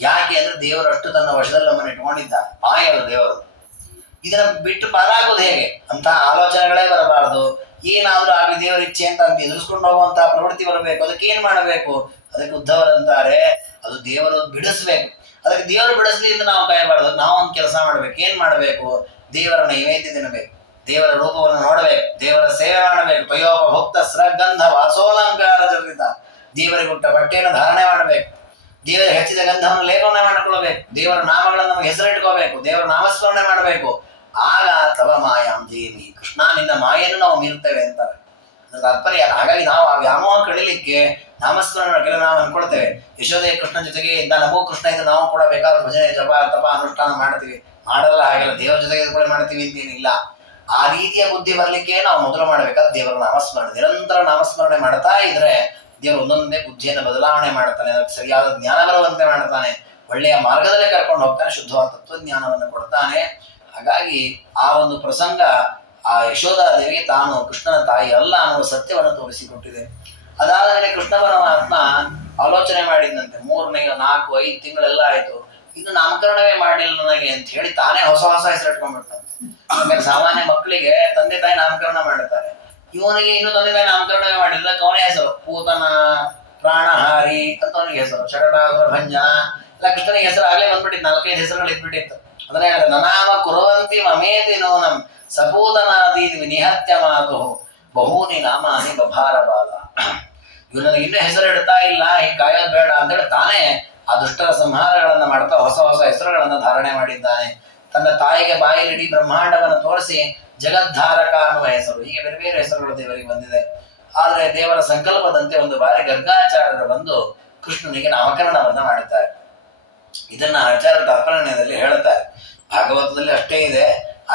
ಯಾಕೆ ಅಂದ್ರೆ ದೇವರು ಅಷ್ಟು ತನ್ನ ವಶದಲ್ಲಿ ನಮ್ಮನ್ನು ಇಟ್ಕೊಂಡಿದ್ದ. ಮಾಯಲ್ಲ ದೇವರು. ಇದನ್ನ ಬಿಟ್ಟು ಪಾರಾಗೋದು ಹೇಗೆ ಅಂತ ಆಲೋಚನೆಗಳೇ ಬರಬಾರದು. ಏನಾದ್ರೂ ಆಗ್ಲಿ ದೇವರ ಇಚ್ಛೆ ಅಂತ ಎದುರಿಸ್ಕೊಂಡು ಹೋಗುವಂತಹ ಪ್ರವೃತ್ತಿ ಬರಬೇಕು. ಅದಕ್ಕೆ ಏನ್ ಮಾಡಬೇಕು? ಅದಕ್ಕೆ ಉದ್ಧವರಂತಾರೆ, ಅದು ದೇವರು ಬಿಡಿಸ್ಬೇಕು. ಅದಕ್ಕೆ ದೇವರು ಬಿಡಿಸ್ಲಿ ಅಂತ ನಾವು ಕಾಯಬಾರ್ದು. ನಾವು ಒಂದು ಕೆಲಸ ಮಾಡ್ಬೇಕು. ಏನ್ ಮಾಡ್ಬೇಕು? ದೇವರ ನೈವೇದ್ಯ ತಿನ್ನಬೇಕು, ದೇವರ ರೂಪವನ್ನು ನೋಡಬೇಕು, ದೇವರ ಸೇವೆ ಮಾಡಬೇಕು. ತ್ವಯೋಪಭುಕ್ತ ಸ್ರಗಂಧ ವಾಸೋಲಂಕಾರ ಜರ್ಗಿತ, ದೇವರಿಗೆ ಹುಟ್ಟ ಬಟ್ಟೆಯನ್ನು ಧಾರಣೆ ಮಾಡಬೇಕು, ದೇವರ ಹೆಚ್ಚಿದ ಗಂಧವನ್ನು ಲೇಪನೆ ಮಾಡಿಕೊಳ್ಳಬೇಕು, ದೇವರ ನಾಮಗಳನ್ನು ನಮಗೆ ಹೆಸರಿಟ್ಕೋಬೇಕು, ದೇವರ ನಾಮಸ್ಮರಣೆ ಮಾಡಬೇಕು. ಆಗ ತವ ಮಾಯಾಂ ಜಯಮಿ, ಕೃಷ್ಣ ನಿನ್ನ ಮಾಯನ್ನು ನಾವು ಮೀರ್ತೇವೆ ಅಂತಾರೆ. ತಾತ್ಪರ್ಯ. ಹಾಗಾಗಿ ನಾವು ಆ ವ್ಯಾಮೋಹ ಕಡಿಲಿಕ್ಕೆ ನಾಮಸ್ಮರಣ ಕೆಲವು ನಾವು ಅನ್ಕೊಳ್ತೇವೆ. ಯಶೋದೆ ಕೃಷ್ಣ ಜೊತೆಗೆ ಇದ್ದ, ನಮಗೂ ಕೃಷ್ಣ ಇದ್ದ, ನಾವು ಕೂಡ ಬೇಕಾದ್ರೆ ಭಜನೆ ಜಪ ತಪ ಅನುಷ್ಠಾನ ಮಾಡ್ತೀವಿ. ಮಾಡಲ್ಲ ಹಾಗೆಲ್ಲ, ದೇವರ ಜೊತೆಗೆ ಕೂಡ ಮಾಡ್ತೀವಿ ಅಂತೇನಿಲ್ಲ. ಆ ರೀತಿಯ ಬುದ್ಧಿ ಬರ್ಲಿಕ್ಕೆ ನಾವು ಮೊದಲು ಮಾಡಬೇಕಾದ್ರೆ ದೇವರ ನಾಮಸ್ಮರಣೆ, ನಿರಂತರ ನಾಮಸ್ಮರಣೆ ಮಾಡ್ತಾ ಇದ್ರೆ ದೇವರು ಒಂದೊಂದೇ ಬುದ್ಧಿಯನ್ನು ಬದಲಾವಣೆ ಮಾಡ್ತಾನೆ, ಅದಕ್ಕೆ ಸರಿಯಾದ ಜ್ಞಾನ ಬರುವಂತೆ ಮಾಡ್ತಾನೆ, ಒಳ್ಳೆಯ ಮಾರ್ಗದಲ್ಲೇ ಕರ್ಕೊಂಡು ಹೋಗ್ತಾನೆ, ಶುದ್ಧವಾದ ತತ್ವಜ್ಞಾನವನ್ನು ಕೊಡ್ತಾನೆ. ಹಾಗಾಗಿ ಆ ಒಂದು ಪ್ರಸಂಗ ಆ ಯಶೋಧಾದೇವಿ ತಾನು ಕೃಷ್ಣನ ತಾಯಿ ಅಲ್ಲ ಅನ್ನುವ ಸತ್ಯವನ್ನು ತೋರಿಸಿಕೊಟ್ಟಿದೆ. ಅದಾದ ಮೇಲೆ ಕೃಷ್ಣ ಪರಮಾತ್ಮ ಆಲೋಚನೆ ಮಾಡಿದಂತೆ, 3, 4, 5 ತಿಂಗಳೆಲ್ಲ ಆಯ್ತು, ಇನ್ನು ನಾಮಕರಣವೇ ಮಾಡಿಲ್ಲ ನನಗೆ ಅಂತ ಹೇಳಿ ತಾನೇ ಹೊಸ ಹೊಸ ಹೆಸರು ಇಟ್ಕೊಂಡ್ಬಿಡ್ತಾನೆ. ಆಮೇಲೆ ಸಾಮಾನ್ಯ ಮಕ್ಕಳಿಗೆ ತಂದೆ ತಾಯಿ ನಾಮಕರಣ ಮಾಡುತ್ತಾರೆ. ಇವನಿಗೆ ಇನ್ನು ತಂದೆ ತಾಯಿ ನಾಮಕರಣವೇ ಮಾಡಿಲ್ಲ. ಅವನೇ ಹೆಸರು ಪೂತನ, ಪ್ರಾಣಹಾರಿ ಅಂತ ಅವನಿಗೆ ಹೆಸರು, ಶಕಟಾಸುರ ಭಂಜನ ಎಲ್ಲ ಕೃಷ್ಣನಿಗೆ ಹೆಸರು ಆಗ್ಲೇ ಬಂದ್ಬಿಟ್ಟಿತ್ತು. 4-5 ಹೆಸರುಗಳು ಇದ್ಬಿಟ್ಟಿತ್ತು. ಅದನ್ನೇ ನನಾಮ ಕುರುವಂತಿ ಮಮೇತಿ ನೋನಂ ಸಪೂತನಾದಿ ನಿಹತ್ಯ ಮಾತು ಬಹೂನಿ ನಾಮಾನಿ ಬಭಾರ ಬಾಲ. ಇವನಿಗೆ ಇನ್ನೂ ಹೆಸರು ಇಡ್ತಾ ಇಲ್ಲ, ಹೀಗೆ ಕಾಯೋದು ಬೇಡ ಅಂತೇಳಿ ತಾನೇ ಆ ದುಷ್ಟರ ಸಂಹಾರಗಳನ್ನ ಮಾಡ್ತಾ ಹೊಸ ಹೊಸ ಹೆಸರುಗಳನ್ನ ಧಾರಣೆ ಮಾಡಿದ್ದಾನೆ. ತನ್ನ ತಾಯಿಗೆ ಬಾಯಲ್ಲಿ ಇಡೀ ಬ್ರಹ್ಮಾಂಡವನ್ನು ತೋರಿಸಿ ಜಗದ್ಧಾರಕ ಅನ್ನುವ ಹೆಸರು, ಹೀಗೆ ಬೇರೆ ಬೇರೆ ಹೆಸರುಗಳು ದೇವರಿಗೆ ಬಂದಿದೆ. ಆದ್ರೆ ದೇವರ ಸಂಕಲ್ಪದಂತೆ ಒಂದು ಬಾರಿ ಗರ್ಗಾಚಾರ್ಯರು ಬಂದು ಕೃಷ್ಣನಿಗೆ ನಾಮಕರಣವನ್ನ ಮಾಡುತ್ತಾರೆ. ಇದನ್ನ ಆಚಾರ್ಯ ತಾತ್ಪರ್ಯದಲ್ಲಿ ಹೇಳ್ತಾರೆ. ಭಾಗವತದಲ್ಲಿ ಅಷ್ಟೇ ಇದೆ,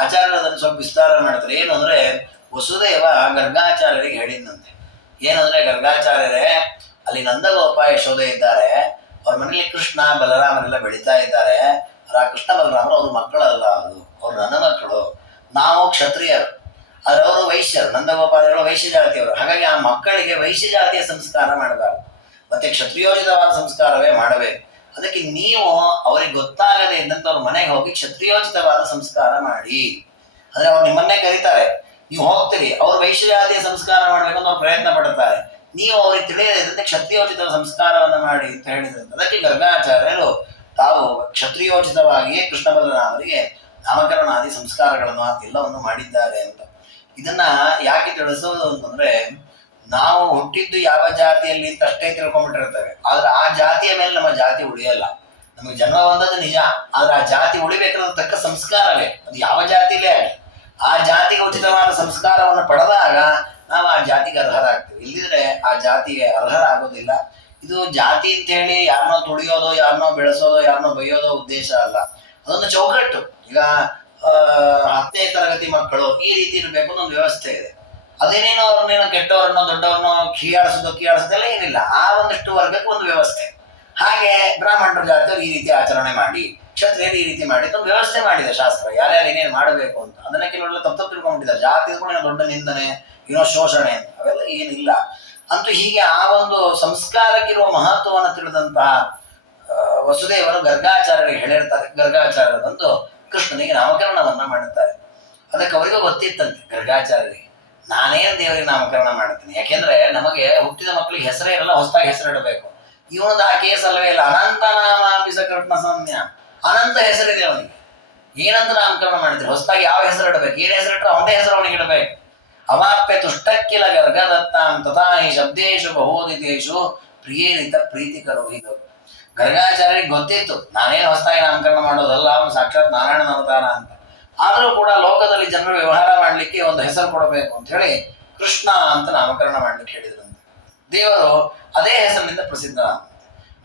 ಆಚಾರ್ಯರು ಅದನ್ನು ಸ್ವಲ್ಪ ವಿಸ್ತಾರ ಮಾಡ್ತಾರೆ. ಏನು ಅಂದ್ರೆ, ವಸುದೇವ ಗರ್ಗಾಚಾರ್ಯರಿಗೆ ಹೇಳಿದಂತೆ. ಏನಂದ್ರೆ, ಗರ್ಗಾಚಾರ್ಯರೇ, ಅಲ್ಲಿ ನಂದಗೋಪ ಯಶೋದೆ ಇದ್ದಾರೆ, ಅವ್ರ ಮನೇಲಿ ಕೃಷ್ಣ ಬಲರಾಮರೆಲ್ಲ ಬೆಳೀತಾ ಇದ್ದಾರೆ. ಆ ಕೃಷ್ಣ ಬಲರಾಮರು ಅವ್ರ ಮಕ್ಕಳಲ್ಲ, ಅವ್ರು ನನ್ನ ಮಕ್ಕಳು. ನಾವು ಕ್ಷತ್ರಿಯರು, ಆದ್ರೆ ಅವರು ವೈಶ್ಯರು. ನಂದಗೋಪಾಲರು ವೈಶ್ಯ ಜಾತಿಯವರು. ಹಾಗಾಗಿ ಆ ಮಕ್ಕಳಿಗೆ ವೈಶ್ಯ ಜಾತಿಯ ಸಂಸ್ಕಾರ ಮಾಡಬಾರದು, ಮತ್ತೆ ಕ್ಷತ್ರಿಯೋಚಿತವಾದ ಸಂಸ್ಕಾರವೇ ಮಾಡಬೇಕು. ಅದಕ್ಕೆ ನೀವು ಅವ್ರಿಗೆ ಗೊತ್ತಾಗದೇ ಇದ್ದಂತ ಅವ್ರ ಮನೆಗೆ ಹೋಗಿ ಕ್ಷತ್ರಿಯೋಚಿತವಾದ ಸಂಸ್ಕಾರ ಮಾಡಿ. ಅಂದ್ರೆ ಅವ್ರು ನಿಮ್ಮನ್ನೇ ಕರೀತಾರೆ, ನೀವು ಹೋಗ್ತೀರಿ, ಅವ್ರು ವೈಶ್ಯ ಜಾತಿಯ ಸಂಸ್ಕಾರ ಮಾಡ್ಬೇಕಂತ ಅವ್ರು ಪ್ರಯತ್ನ ಪಡ್ತಾರೆ. ನೀವು ಅವ್ರಿಗೆ ತಿಳಿಯದೇ ಇದ್ದಂತೆ ಕ್ಷತ್ರಿಯೋಚಿತ ಸಂಸ್ಕಾರವನ್ನ ಮಾಡಿ ಅಂತ ಹೇಳಿದಂತೆ. ಅದಕ್ಕೆ ಗರ್ಗಾಚಾರ್ಯರು ತಾವು ಕ್ಷತ್ರಿಯೋಚಿತವಾಗಿಯೇ ಕೃಷ್ಣ ಬಲರಾಮರಿಗೆ ನಾಮಕರಣಾದಿ ಸಂಸ್ಕಾರಗಳನ್ನು ಎಲ್ಲವನ್ನು ಮಾಡಿದ್ದಾರೆ ಅಂತ. ಇದನ್ನ ಯಾಕೆ ತಿಳಿಸೋದು ಅಂತಂದ್ರೆ, ನಾವು ಹುಟ್ಟಿದ್ದು ಯಾವ ಜಾತಿಯಲ್ಲಿ ಅಂತ ಅಷ್ಟೇ ತಿಳ್ಕೊಂಡ್ಬಿಟ್ಟಿರ್ತೇವೆ. ಆದ್ರೆ ಆ ಜಾತಿಯ ಮೇಲೆ ನಮ್ಮ ಜಾತಿ ಉಳಿಯಲ್ಲ. ನಮಗೆ ಜನ್ಮ ಬಂದದ್ದು ನಿಜ, ಆದ್ರೆ ಆ ಜಾತಿ ಉಳಿಬೇಕಾದ ತಕ್ಕ ಸಂಸ್ಕಾರವೇ, ಅದು ಯಾವ ಜಾತಿಲೇ ಆಗಲಿ ಆ ಜಾತಿಗೆ ಉಚಿತವಾದ ಸಂಸ್ಕಾರವನ್ನು ಪಡೆದಾಗ ನಾವು ಆ ಜಾತಿಗೆ ಅರ್ಹರಾಗ್ತೀವಿ. ಇಲ್ಲಿದ್ರೆ ಆ ಜಾತಿಗೆ ಅರ್ಹರಾಗೋದಿಲ್ಲ. ಇದು ಜಾತಿ ಅಂತ ಹೇಳಿ ಯಾರನ್ನೋ ತುಳಿಯೋದು, ಯಾರನ್ನೋ ಬೆಳೆಸೋದು, ಯಾರನ್ನೋ ಬೈಯೋದೋ ಉದ್ದೇಶ ಅಲ್ಲ. ಅದೊಂದು ಚೌಕಟ್ಟು. ಈಗ 10ನೇ ತರಗತಿ ಮಕ್ಕಳು ಈ ರೀತಿ ಇರಬೇಕು ಅನ್ನೋ ಒಂದು ವ್ಯವಸ್ಥೆ ಇದೆ. ಅದೇನೇನೋ ಅವ್ರನ್ನೇನೋ ಕೆಟ್ಟವರನ್ನೋ ದೊಡ್ಡವ್ರನ್ನೋ ಕೀಯಾಳಿಸೋದೆಲ್ಲ ಏನಿಲ್ಲ. ಆ ಒಂದಷ್ಟು ವರ್ಗಕ್ಕೆ ಒಂದು ವ್ಯವಸ್ಥೆ. ಹಾಗೆ ಬ್ರಾಹ್ಮಣರ ಜಾತಿಯವರು ಈ ರೀತಿ ಆಚರಣೆ ಮಾಡಿ, ಕ್ಷತ್ರಿಯರು ಈ ರೀತಿ ಮಾಡಿ ಒಂದು ವ್ಯವಸ್ಥೆ ಮಾಡಿದೆ ಶಾಸ್ತ್ರ, ಯಾರ್ಯಾರು ಏನೇನು ಮಾಡಬೇಕು ಅಂತ. ಅದನ್ನ ಕೆಲವೆಲ್ಲ ತಪ್ಪು ತಿಳ್ಕೊಂಡ್ಬಿಟ್ಟಿದ್ದಾರೆ. ಜಾತಿ ಕೂಡ ದೊಡ್ಡ ನಿಂದನೆ, ಏನೋ ಶೋಷಣೆ ಅಂತ, ಅವೆಲ್ಲ ಏನಿಲ್ಲ. ಅಂತೂ ಹೀಗೆ ಆ ಒಂದು ಸಂಸ್ಕಾರಕ್ಕಿರುವ ಮಹತ್ವವನ್ನು ತಿಳಿದಂತಹ ವಸುದೇವರು ಗರ್ಗಾಚಾರ್ಯರಿಗೆ ಹೇಳಿರ್ತಾರೆ. ಗರ್ಗಾಚಾರ್ಯರು ಬಂದು ಕೃಷ್ಣನಿಗೆ ನಾಮಕರಣವನ್ನ ಮಾಡುತ್ತಾರೆ. ಅದಕ್ಕೆ ಅವರಿಗೂ ಗೊತ್ತಿತ್ತಂತೆ ಗರ್ಗಾಚಾರ್ಯರಿಗೆ, ನಾನೇನು ದೇವರಿಗೆ ನಾಮಕರಣ ಮಾಡ್ತೀನಿ, ಯಾಕೆಂದ್ರೆ ನಮಗೆ ಹುಟ್ಟಿದ ಮಕ್ಕಳಿಗೆ ಹೆಸರೇ ಇರಲ್ಲ, ಹೊಸದಾಗಿ ಹೆಸರಿಡಬೇಕು. ಇವನದು ಆ ಕೇಸಲ್ಲವೇ ಇಲ್ಲ. ಅನಂತ ನಾಮಾಪಿಸ ಕೃಷ್ಣ ಸೌಮ್ಯ, ಅನಂತ ಹೆಸರಿದೆ ಅವನಿಗೆ, ಏನಂತ ನಾಮಕರಣ ಮಾಡಿದ್ರೆ ಹೊಸದಾಗಿ ಯಾವ ಹೆಸರು ಇಡಬೇಕು, ಏನ್ ಹೆಸರಿಟ್ರೆ ಅವನೇ ಹೆಸರು ಅವನಿಗೆ ಇಡಬೇಕು. ಅವಾಪ್ಯ ತುಷ್ಟಕ್ಕಿಲ ಗರ್ಗದತ್ತಾಂ ತಥಾ ಹಿ ಶಬ್ದೇಶು ಬಹುದಿತೇಶು ಪ್ರಿಯೇರಿತ ಪ್ರೀತಿಕರು. ಇದು ಗರ್ಗಾಚಾರ್ಯರಿಗೆ ಗೊತ್ತಿತ್ತು, ನಾನೇನು ಹೊಸದಾಗಿ ನಾಮಕರಣ ಮಾಡೋದಲ್ಲ, ಅವನು ಸಾಕ್ಷಾತ್ ನಾರಾಯಣನ ಅವತಾರ ಅಂತ. ಆದರೂ ಕೂಡ ಲೋಕದಲ್ಲಿ ಜನರು ವ್ಯವಹಾರ ಮಾಡ್ಲಿಕ್ಕೆ ಒಂದು ಹೆಸರು ಕೊಡಬೇಕು ಅಂತ ಹೇಳಿ ಕೃಷ್ಣ ಅಂತ ನಾಮಕರಣ ಮಾಡ್ಲಿಕ್ಕೆ ಹೇಳಿದ್ರಂತೆ. ದೇವರು ಅದೇ ಹೆಸರಿನಿಂದ ಪ್ರಸಿದ್ಧ.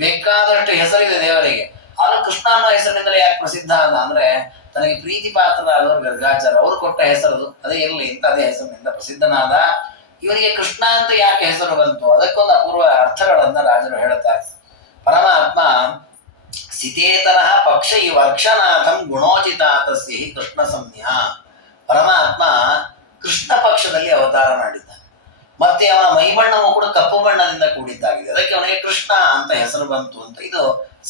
ಬೇಕಾದಷ್ಟು ಹೆಸರಿದೆ ದೇವರಿಗೆ, ಆದ್ರೂ ಕೃಷ್ಣ ಅನ್ನೋ ಹೆಸರಿನಿಂದಲೇ ಯಾಕೆ ಪ್ರಸಿದ್ಧ ಅಂತ ಅಂದ್ರೆ ತನಗೆ ಪ್ರೀತಿ ಪಾತ್ರರಾದವರು ಗರ್ಗಾಚಾರ್ಯ, ಅವರು ಕೊಟ್ಟ ಹೆಸರು ಅದೇ ಇರಲಿ ಅಂತ ಅದೇ ಹೆಸರಿನಿಂದ ಪ್ರಸಿದ್ಧನಾದ. ಇವನಿಗೆ ಕೃಷ್ಣ ಅಂತ ಯಾಕೆ ಹೆಸರು ಬಂತು, ಅದಕ್ಕೊಂದು ಅಪೂರ್ವ ಅರ್ಥಗಳನ್ನ ರಾಜರು ಹೇಳ್ತಾರೆ. ಪರಮಾತ್ಮ ಸಿತೇತರಃ ಪಕ್ಷ ಈ ವರ್ಷನಾಥಂ ಗುಣೋಚಿತಾತಸ್ಯ ಹಿ ಕೃಷ್ಣ ಸಂಜ್ಞಾ. ಪರಮಾತ್ಮ ಕೃಷ್ಣ ಪಕ್ಷದಲ್ಲಿ ಅವತಾರ ಮಾಡಿದ್ದಾನೆ. ಮತ್ತೆ ಅವನ ಮೈಬಣ್ಣವು ಕೂಡ ಕಪ್ಪು ಬಣ್ಣದಿಂದ ಕೂಡಿದ್ದಾಗಿದೆ, ಅದಕ್ಕೆ ಅವನಿಗೆ ಕೃಷ್ಣ ಅಂತ ಹೆಸರು ಬಂತು ಅಂತ. ಇದು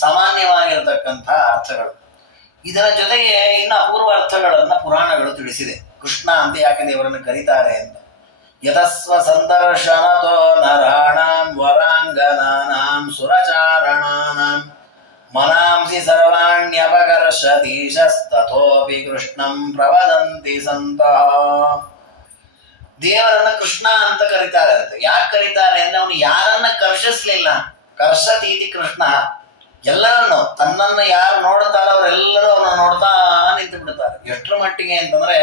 ಸಾಮಾನ್ಯವಾಗಿರತಕ್ಕಂತಹ ಅರ್ಥಗಳು. ಇದರ ಜೊತೆಗೆ ಇನ್ನು ಅಪೂರ್ವ ಅರ್ಥಗಳನ್ನ ಪುರಾಣಗಳು ತಿಳಿಸಿದೆ. ಕೃಷ್ಣ ಅಂತ ಯಾಕೆ ದೇವರನ್ನು ಕರೀತಾರೆ ಅಂತ. ಯತಸ್ವ ಸಂದರ್ಶನತೋ ನರಾಣಾಂ ವರಾಂಗನಾನಾಂ ಸುರಚಾರಣಾನಾಂ ಮನಾಂಸಿ ಸರ್ವಾಣ್ಯಪಕರ್ಷತೀಶಸ್ತಥೋಪಿ ಕೃಷ್ಣಂ ಪ್ರವದಂತಿ ಸಂತಃ. ದೇವರನ್ನ ಕೃಷ್ಣ ಅಂತ ಕರೀತಾರೆ ಅಂತ. ಯಾಕೆ ಕರೀತಾರೆ ಅಂದ್ರೆ ಅವನು ಯಾರನ್ನ ಕರ್ಷಿಸ್ಲಿಲ್ಲ, ಕರ್ಷತೀತಿ ಕೃಷ್ಣ. ಎಲ್ಲರನ್ನು ತನ್ನನ್ನು ಯಾರು ನೋಡ್ತಾರೋ ಅವರೆಲ್ಲರೂ ಅವನ್ನ ನೋಡ್ತಾ ನಿಂತು ಬಿಡ್ತಾರೆ. ಎಷ್ಟರ ಮಟ್ಟಿಗೆ ಅಂತಂದ್ರೆ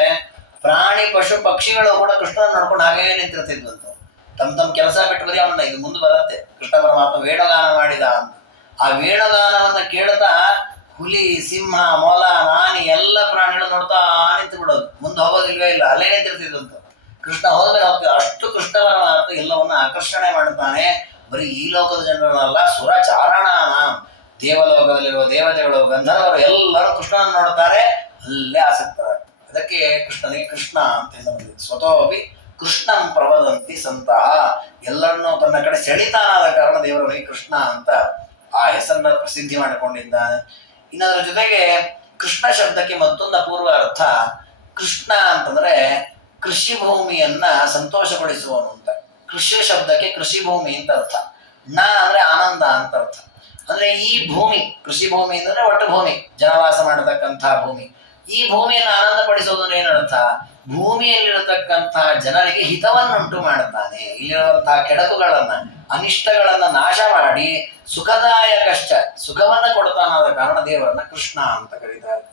ಪ್ರಾಣಿ ಪಶು ಪಕ್ಷಿಗಳು ಕೂಡ ಕೃಷ್ಣನ ನೋಡ್ಕೊಂಡು ಹಾಗೇ ನಿಂತಿರ್ತಿದ್ವಂತ. ತಮ್ಮ ಕೆಲಸ ಬಿಟ್ಟು ಬರೀ ಅವನ್ನ, ಇದು ಮುಂದೆ ಬರುತ್ತೆ ಕೃಷ್ಣ ಪರಮಾತ್ಮ ವೇಣುಗಾನ ಮಾಡಿದ ಅಂತ. ಆ ವೇಣುಗಾನವನ್ನ ಕೇಳ್ತಾ ಹುಲಿ, ಸಿಂಹ, ಮೊಲ, ನಾನಿ ಎಲ್ಲ ಪ್ರಾಣಿಗಳು ನೋಡ್ತಾ ನಿಂತು ಬಿಡೋದು, ಮುಂದೆ ಹೋಗೋದಿಲ್ವೇ ಇಲ್ಲ, ಅಲ್ಲೇ ನಿಂತಿರ್ತಿದ್ವಂತ. ಕೃಷ್ಣ ಹೋದ್ರೆ ಹೋಗ್ತದೆ. ಅಷ್ಟು ಕೃಷ್ಣ ಪರಮಾತ್ಮ ಎಲ್ಲವನ್ನ ಆಕರ್ಷಣೆ ಮಾಡುತ್ತಾನೆ. ಬರೀ ಈ ಲೋಕದ ಜನರಲ್ಲ, ಸುರಚಾರಣಾನ, ದೇವಲೋಕದಲ್ಲಿರುವ ದೇವತೆಗಳು, ಗಂಧರ್ವರು ಎಲ್ಲರೂ ಕೃಷ್ಣನ ನೋಡ್ತಾರೆ, ಅಲ್ಲೇ ಆಸಕ್ತರಾಗ್ತಾರೆ. ಅದಕ್ಕೆ ಕೃಷ್ಣನಿಗೆ ಕೃಷ್ಣ ಅಂತ ಬಂದಿದೆ. ಸ್ವತೋಪಿ ಕೃಷ್ಣಂ ಪ್ರವದಂತಿ ಸಂತಹ, ಎಲ್ಲರನ್ನೂ ತನ್ನ ಕಡೆ ಸೆಳಿತಾನಾದ ಕಾರಣ ದೇವರನಿಗೆ ಕೃಷ್ಣ ಅಂತ ಆ ಹೆಸರನ್ನ ಪ್ರಸಿದ್ಧಿ ಮಾಡಿಕೊಂಡಿದ್ದಾನೆ. ಇನ್ನದರ ಜೊತೆಗೆ ಕೃಷ್ಣ ಶಬ್ದಕ್ಕೆ ಮತ್ತೊಂದು ಅಪೂರ್ವ ಅರ್ಥ. ಕೃಷ್ಣ ಅಂತಂದ್ರೆ ಕೃಷಿ ಭೂಮಿಯನ್ನ ಸಂತೋಷಪಡಿಸುವವನು ಅಂತ. ಕೃಷಿ ಶಬ್ದಕ್ಕೆ ಕೃಷಿ ಭೂಮಿ ಅಂತ ಅರ್ಥ. ನ ಅಂದ್ರೆ ಆನಂದ ಅಂತ ಅರ್ಥ. ಅಂದ್ರೆ ಈ ಭೂಮಿ, ಕೃಷಿ ಭೂಮಿ ಅಂದ್ರೆ ಒಟ್ಟು ಭೂಮಿ, ಜನವಾಸ ಮಾಡತಕ್ಕಂತಹ ಭೂಮಿ. ಈ ಭೂಮಿಯನ್ನು ಆನಂದ ಪಡಿಸೋದನ್ನ ಏನರ್ಥ, ಭೂಮಿಯಲ್ಲಿರತಕ್ಕಂತಹ ಜನರಿಗೆ ಹಿತವನ್ನುಂಟು ಮಾಡುತ್ತಾನೆ. ಇಲ್ಲಿರುವಂತಹ ಕೆಡಕುಗಳನ್ನ, ಅನಿಷ್ಟಗಳನ್ನ ನಾಶ ಮಾಡಿ ಸುಖದಾಯಕಶ್ಚ, ಸುಖವನ್ನ ಕೊಡ್ತಾನಾದ ಕಾರಣ ದೇವರನ್ನ ಕೃಷ್ಣ ಅಂತ ಕರೀತಾರೆ.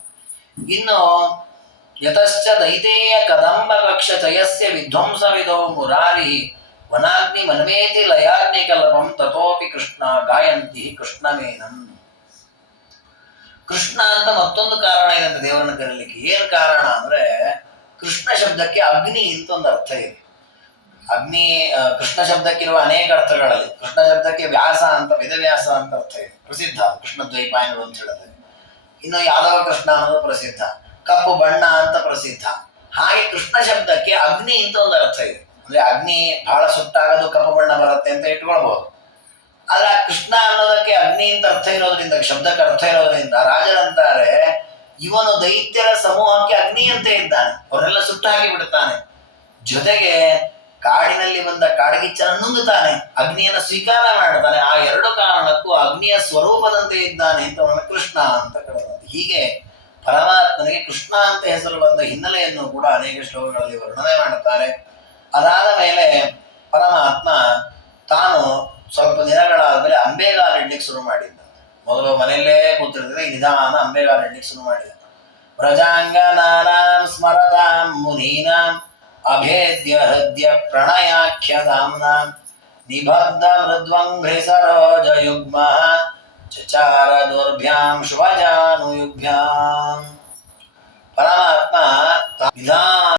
ಇನ್ನು ಯತಶ್ಚ ದೈತೇಯ ಕದಂಬ ಕಕ್ಷ ಚಯಸ್ಯ ವಿಧ್ವಂಸವಿದೋ ಮುರಾರಿ ವನಾಗ್ನಿ ಮನ್ಮೇತಿ ಲಯಾಗ್ನಿ ಕಲ್ಪಂ ತಥೋಪಿ ಕೃಷ್ಣ ಗಾಯಂತಿ ಕೃಷ್ಣಮೇನಂ. ಕೃಷ್ಣ ಅಂತ ಮತ್ತೊಂದು ಕಾರಣ ಇದೆ ದೇವರನ್ನ ಕರೀಲಿಕ್ಕೆ. ಏನ್ ಕಾರಣ ಅಂದ್ರೆ ಕೃಷ್ಣ ಶಬ್ದಕ್ಕೆ ಅಗ್ನಿ ಅಂತ ಒಂದು ಅರ್ಥ ಇದೆ. ಅಗ್ನಿ, ಕೃಷ್ಣ ಶಬ್ದಕ್ಕಿರುವ ಅನೇಕ ಅರ್ಥಗಳಲ್ಲಿ ಕೃಷ್ಣ ಶಬ್ದಕ್ಕೆ ವ್ಯಾಸ ಅಂತ, ವೇದವ್ಯಾಸ ಅಂತ ಅರ್ಥ ಇದೆ, ಪ್ರಸಿದ್ಧ. ಕೃಷ್ಣ ದ್ವೈಪಾಯನರು ಅಂತ ಹೇಳಿದ್ರೆ. ಇನ್ನು ಯಾದವ ಕೃಷ್ಣ ಅನ್ನೋದು ಪ್ರಸಿದ್ಧ, ಕಪ್ಪು ಬಣ್ಣ ಅಂತ ಪ್ರಸಿದ್ಧ. ಹಾಗೆ ಕೃಷ್ಣ ಶಬ್ದಕ್ಕೆ ಅಗ್ನಿ ಅಂತ ಒಂದು ಅರ್ಥ ಇದೆ. ಅಂದ್ರೆ ಅಗ್ನಿ ಬಹಳ ಸುಟ್ಟಾಗದು ಕಪ್ಪು ಬಣ್ಣ ಬರುತ್ತೆ ಅಂತ ಇಟ್ಕೊಳ್ಬಹುದು. ಆದ್ರೆ ಕೃಷ್ಣ ಅನ್ನೋದಕ್ಕೆ ಅಗ್ನಿ ಅಂತ ಅರ್ಥ ಇರೋದ್ರಿಂದ, ಶಬ್ದಕ್ಕೆ ಅರ್ಥ ಇರೋದ್ರಿಂದ ರಾಜರಂತಾರೆ ಇವನು ದೈತ್ಯರ ಸಮೂಹಕ್ಕೆ ಅಗ್ನಿ ಅಂತ ಇದ್ದಾನೆ, ಅವರೆಲ್ಲ ಸುಟ್ಟು ಹಾಕಿ ಬಿಡುತ್ತಾನೆ. ಜೊತೆಗೆ ಕಾಡಿನಲ್ಲಿ ಬಂದ ಕಾಡಗಿಚ್ಚನ ನುಂಗುತ್ತಾನೆ, ಅಗ್ನಿಯನ್ನು ಸ್ವೀಕಾರ ಮಾಡ್ತಾನೆ. ಆ ಎರಡು ಕಾರಣಕ್ಕೂ ಅಗ್ನಿಯ ಸ್ವರೂಪದಂತೆ ಇದ್ದಾನೆ ಅಂತ ಅವನ ಕೃಷ್ಣ ಅಂತ ಕರೆದ. ಹೀಗೆ ಪರಮಾತ್ಮನಿಗೆ ಕೃಷ್ಣ ಅಂತ ಹೆಸರು ಬಂದ ಹಿನ್ನೆಲೆಯನ್ನು ಕೂಡ ಅನೇಕ ಶ್ಲೋಕಗಳಲ್ಲಿ ವರ್ಣನೆ ಮಾಡುತ್ತಾರೆ. ಅದಾದ ಮೇಲೆ ಪರಮಾತ್ಮ ತಾನು ಸ್ವಲ್ಪ ದಿನಗಳಾದ್ಮೇಲೆ ಅಂಬೆಗಾಲಿಡ್ಲಿಕ್ಕೆ ಶುರು ಮಾಡಿದ್ದ. ಮೊದಲು ಮನೆಯಲ್ಲೇ ಕೂತಿರ್ತಿದ್ದ, ಈ ನಿಧಾನ ಅಂಬೆಗಾಲಿಡ್ಲಿಕ್ಕೆ ಶುರು ಮಾಡಿದ. ವ್ರಜಾಂಗನಾನಾಂ ಸ್ಮರತಾಂ ಮುನೀನಾಂ ಅಭೇದ್ಯ ಹೃದ್ಯ ಪ್ರಣಯಾಖ್ಯಧಾಮ್ನಾಂ ನಿಬದ್ಧ ಮೃದ್ವಂಘ್ರಿ ಸರೋಜಯುಗ್ಮ ಚಚಾರ ದುರ್ಭ್ಯಾಂ ಶುಭಜಾನುಯುಗ್ಭ್ಯಾಂ. ಪರಮಾತ್ಮ ನಿಧಾನ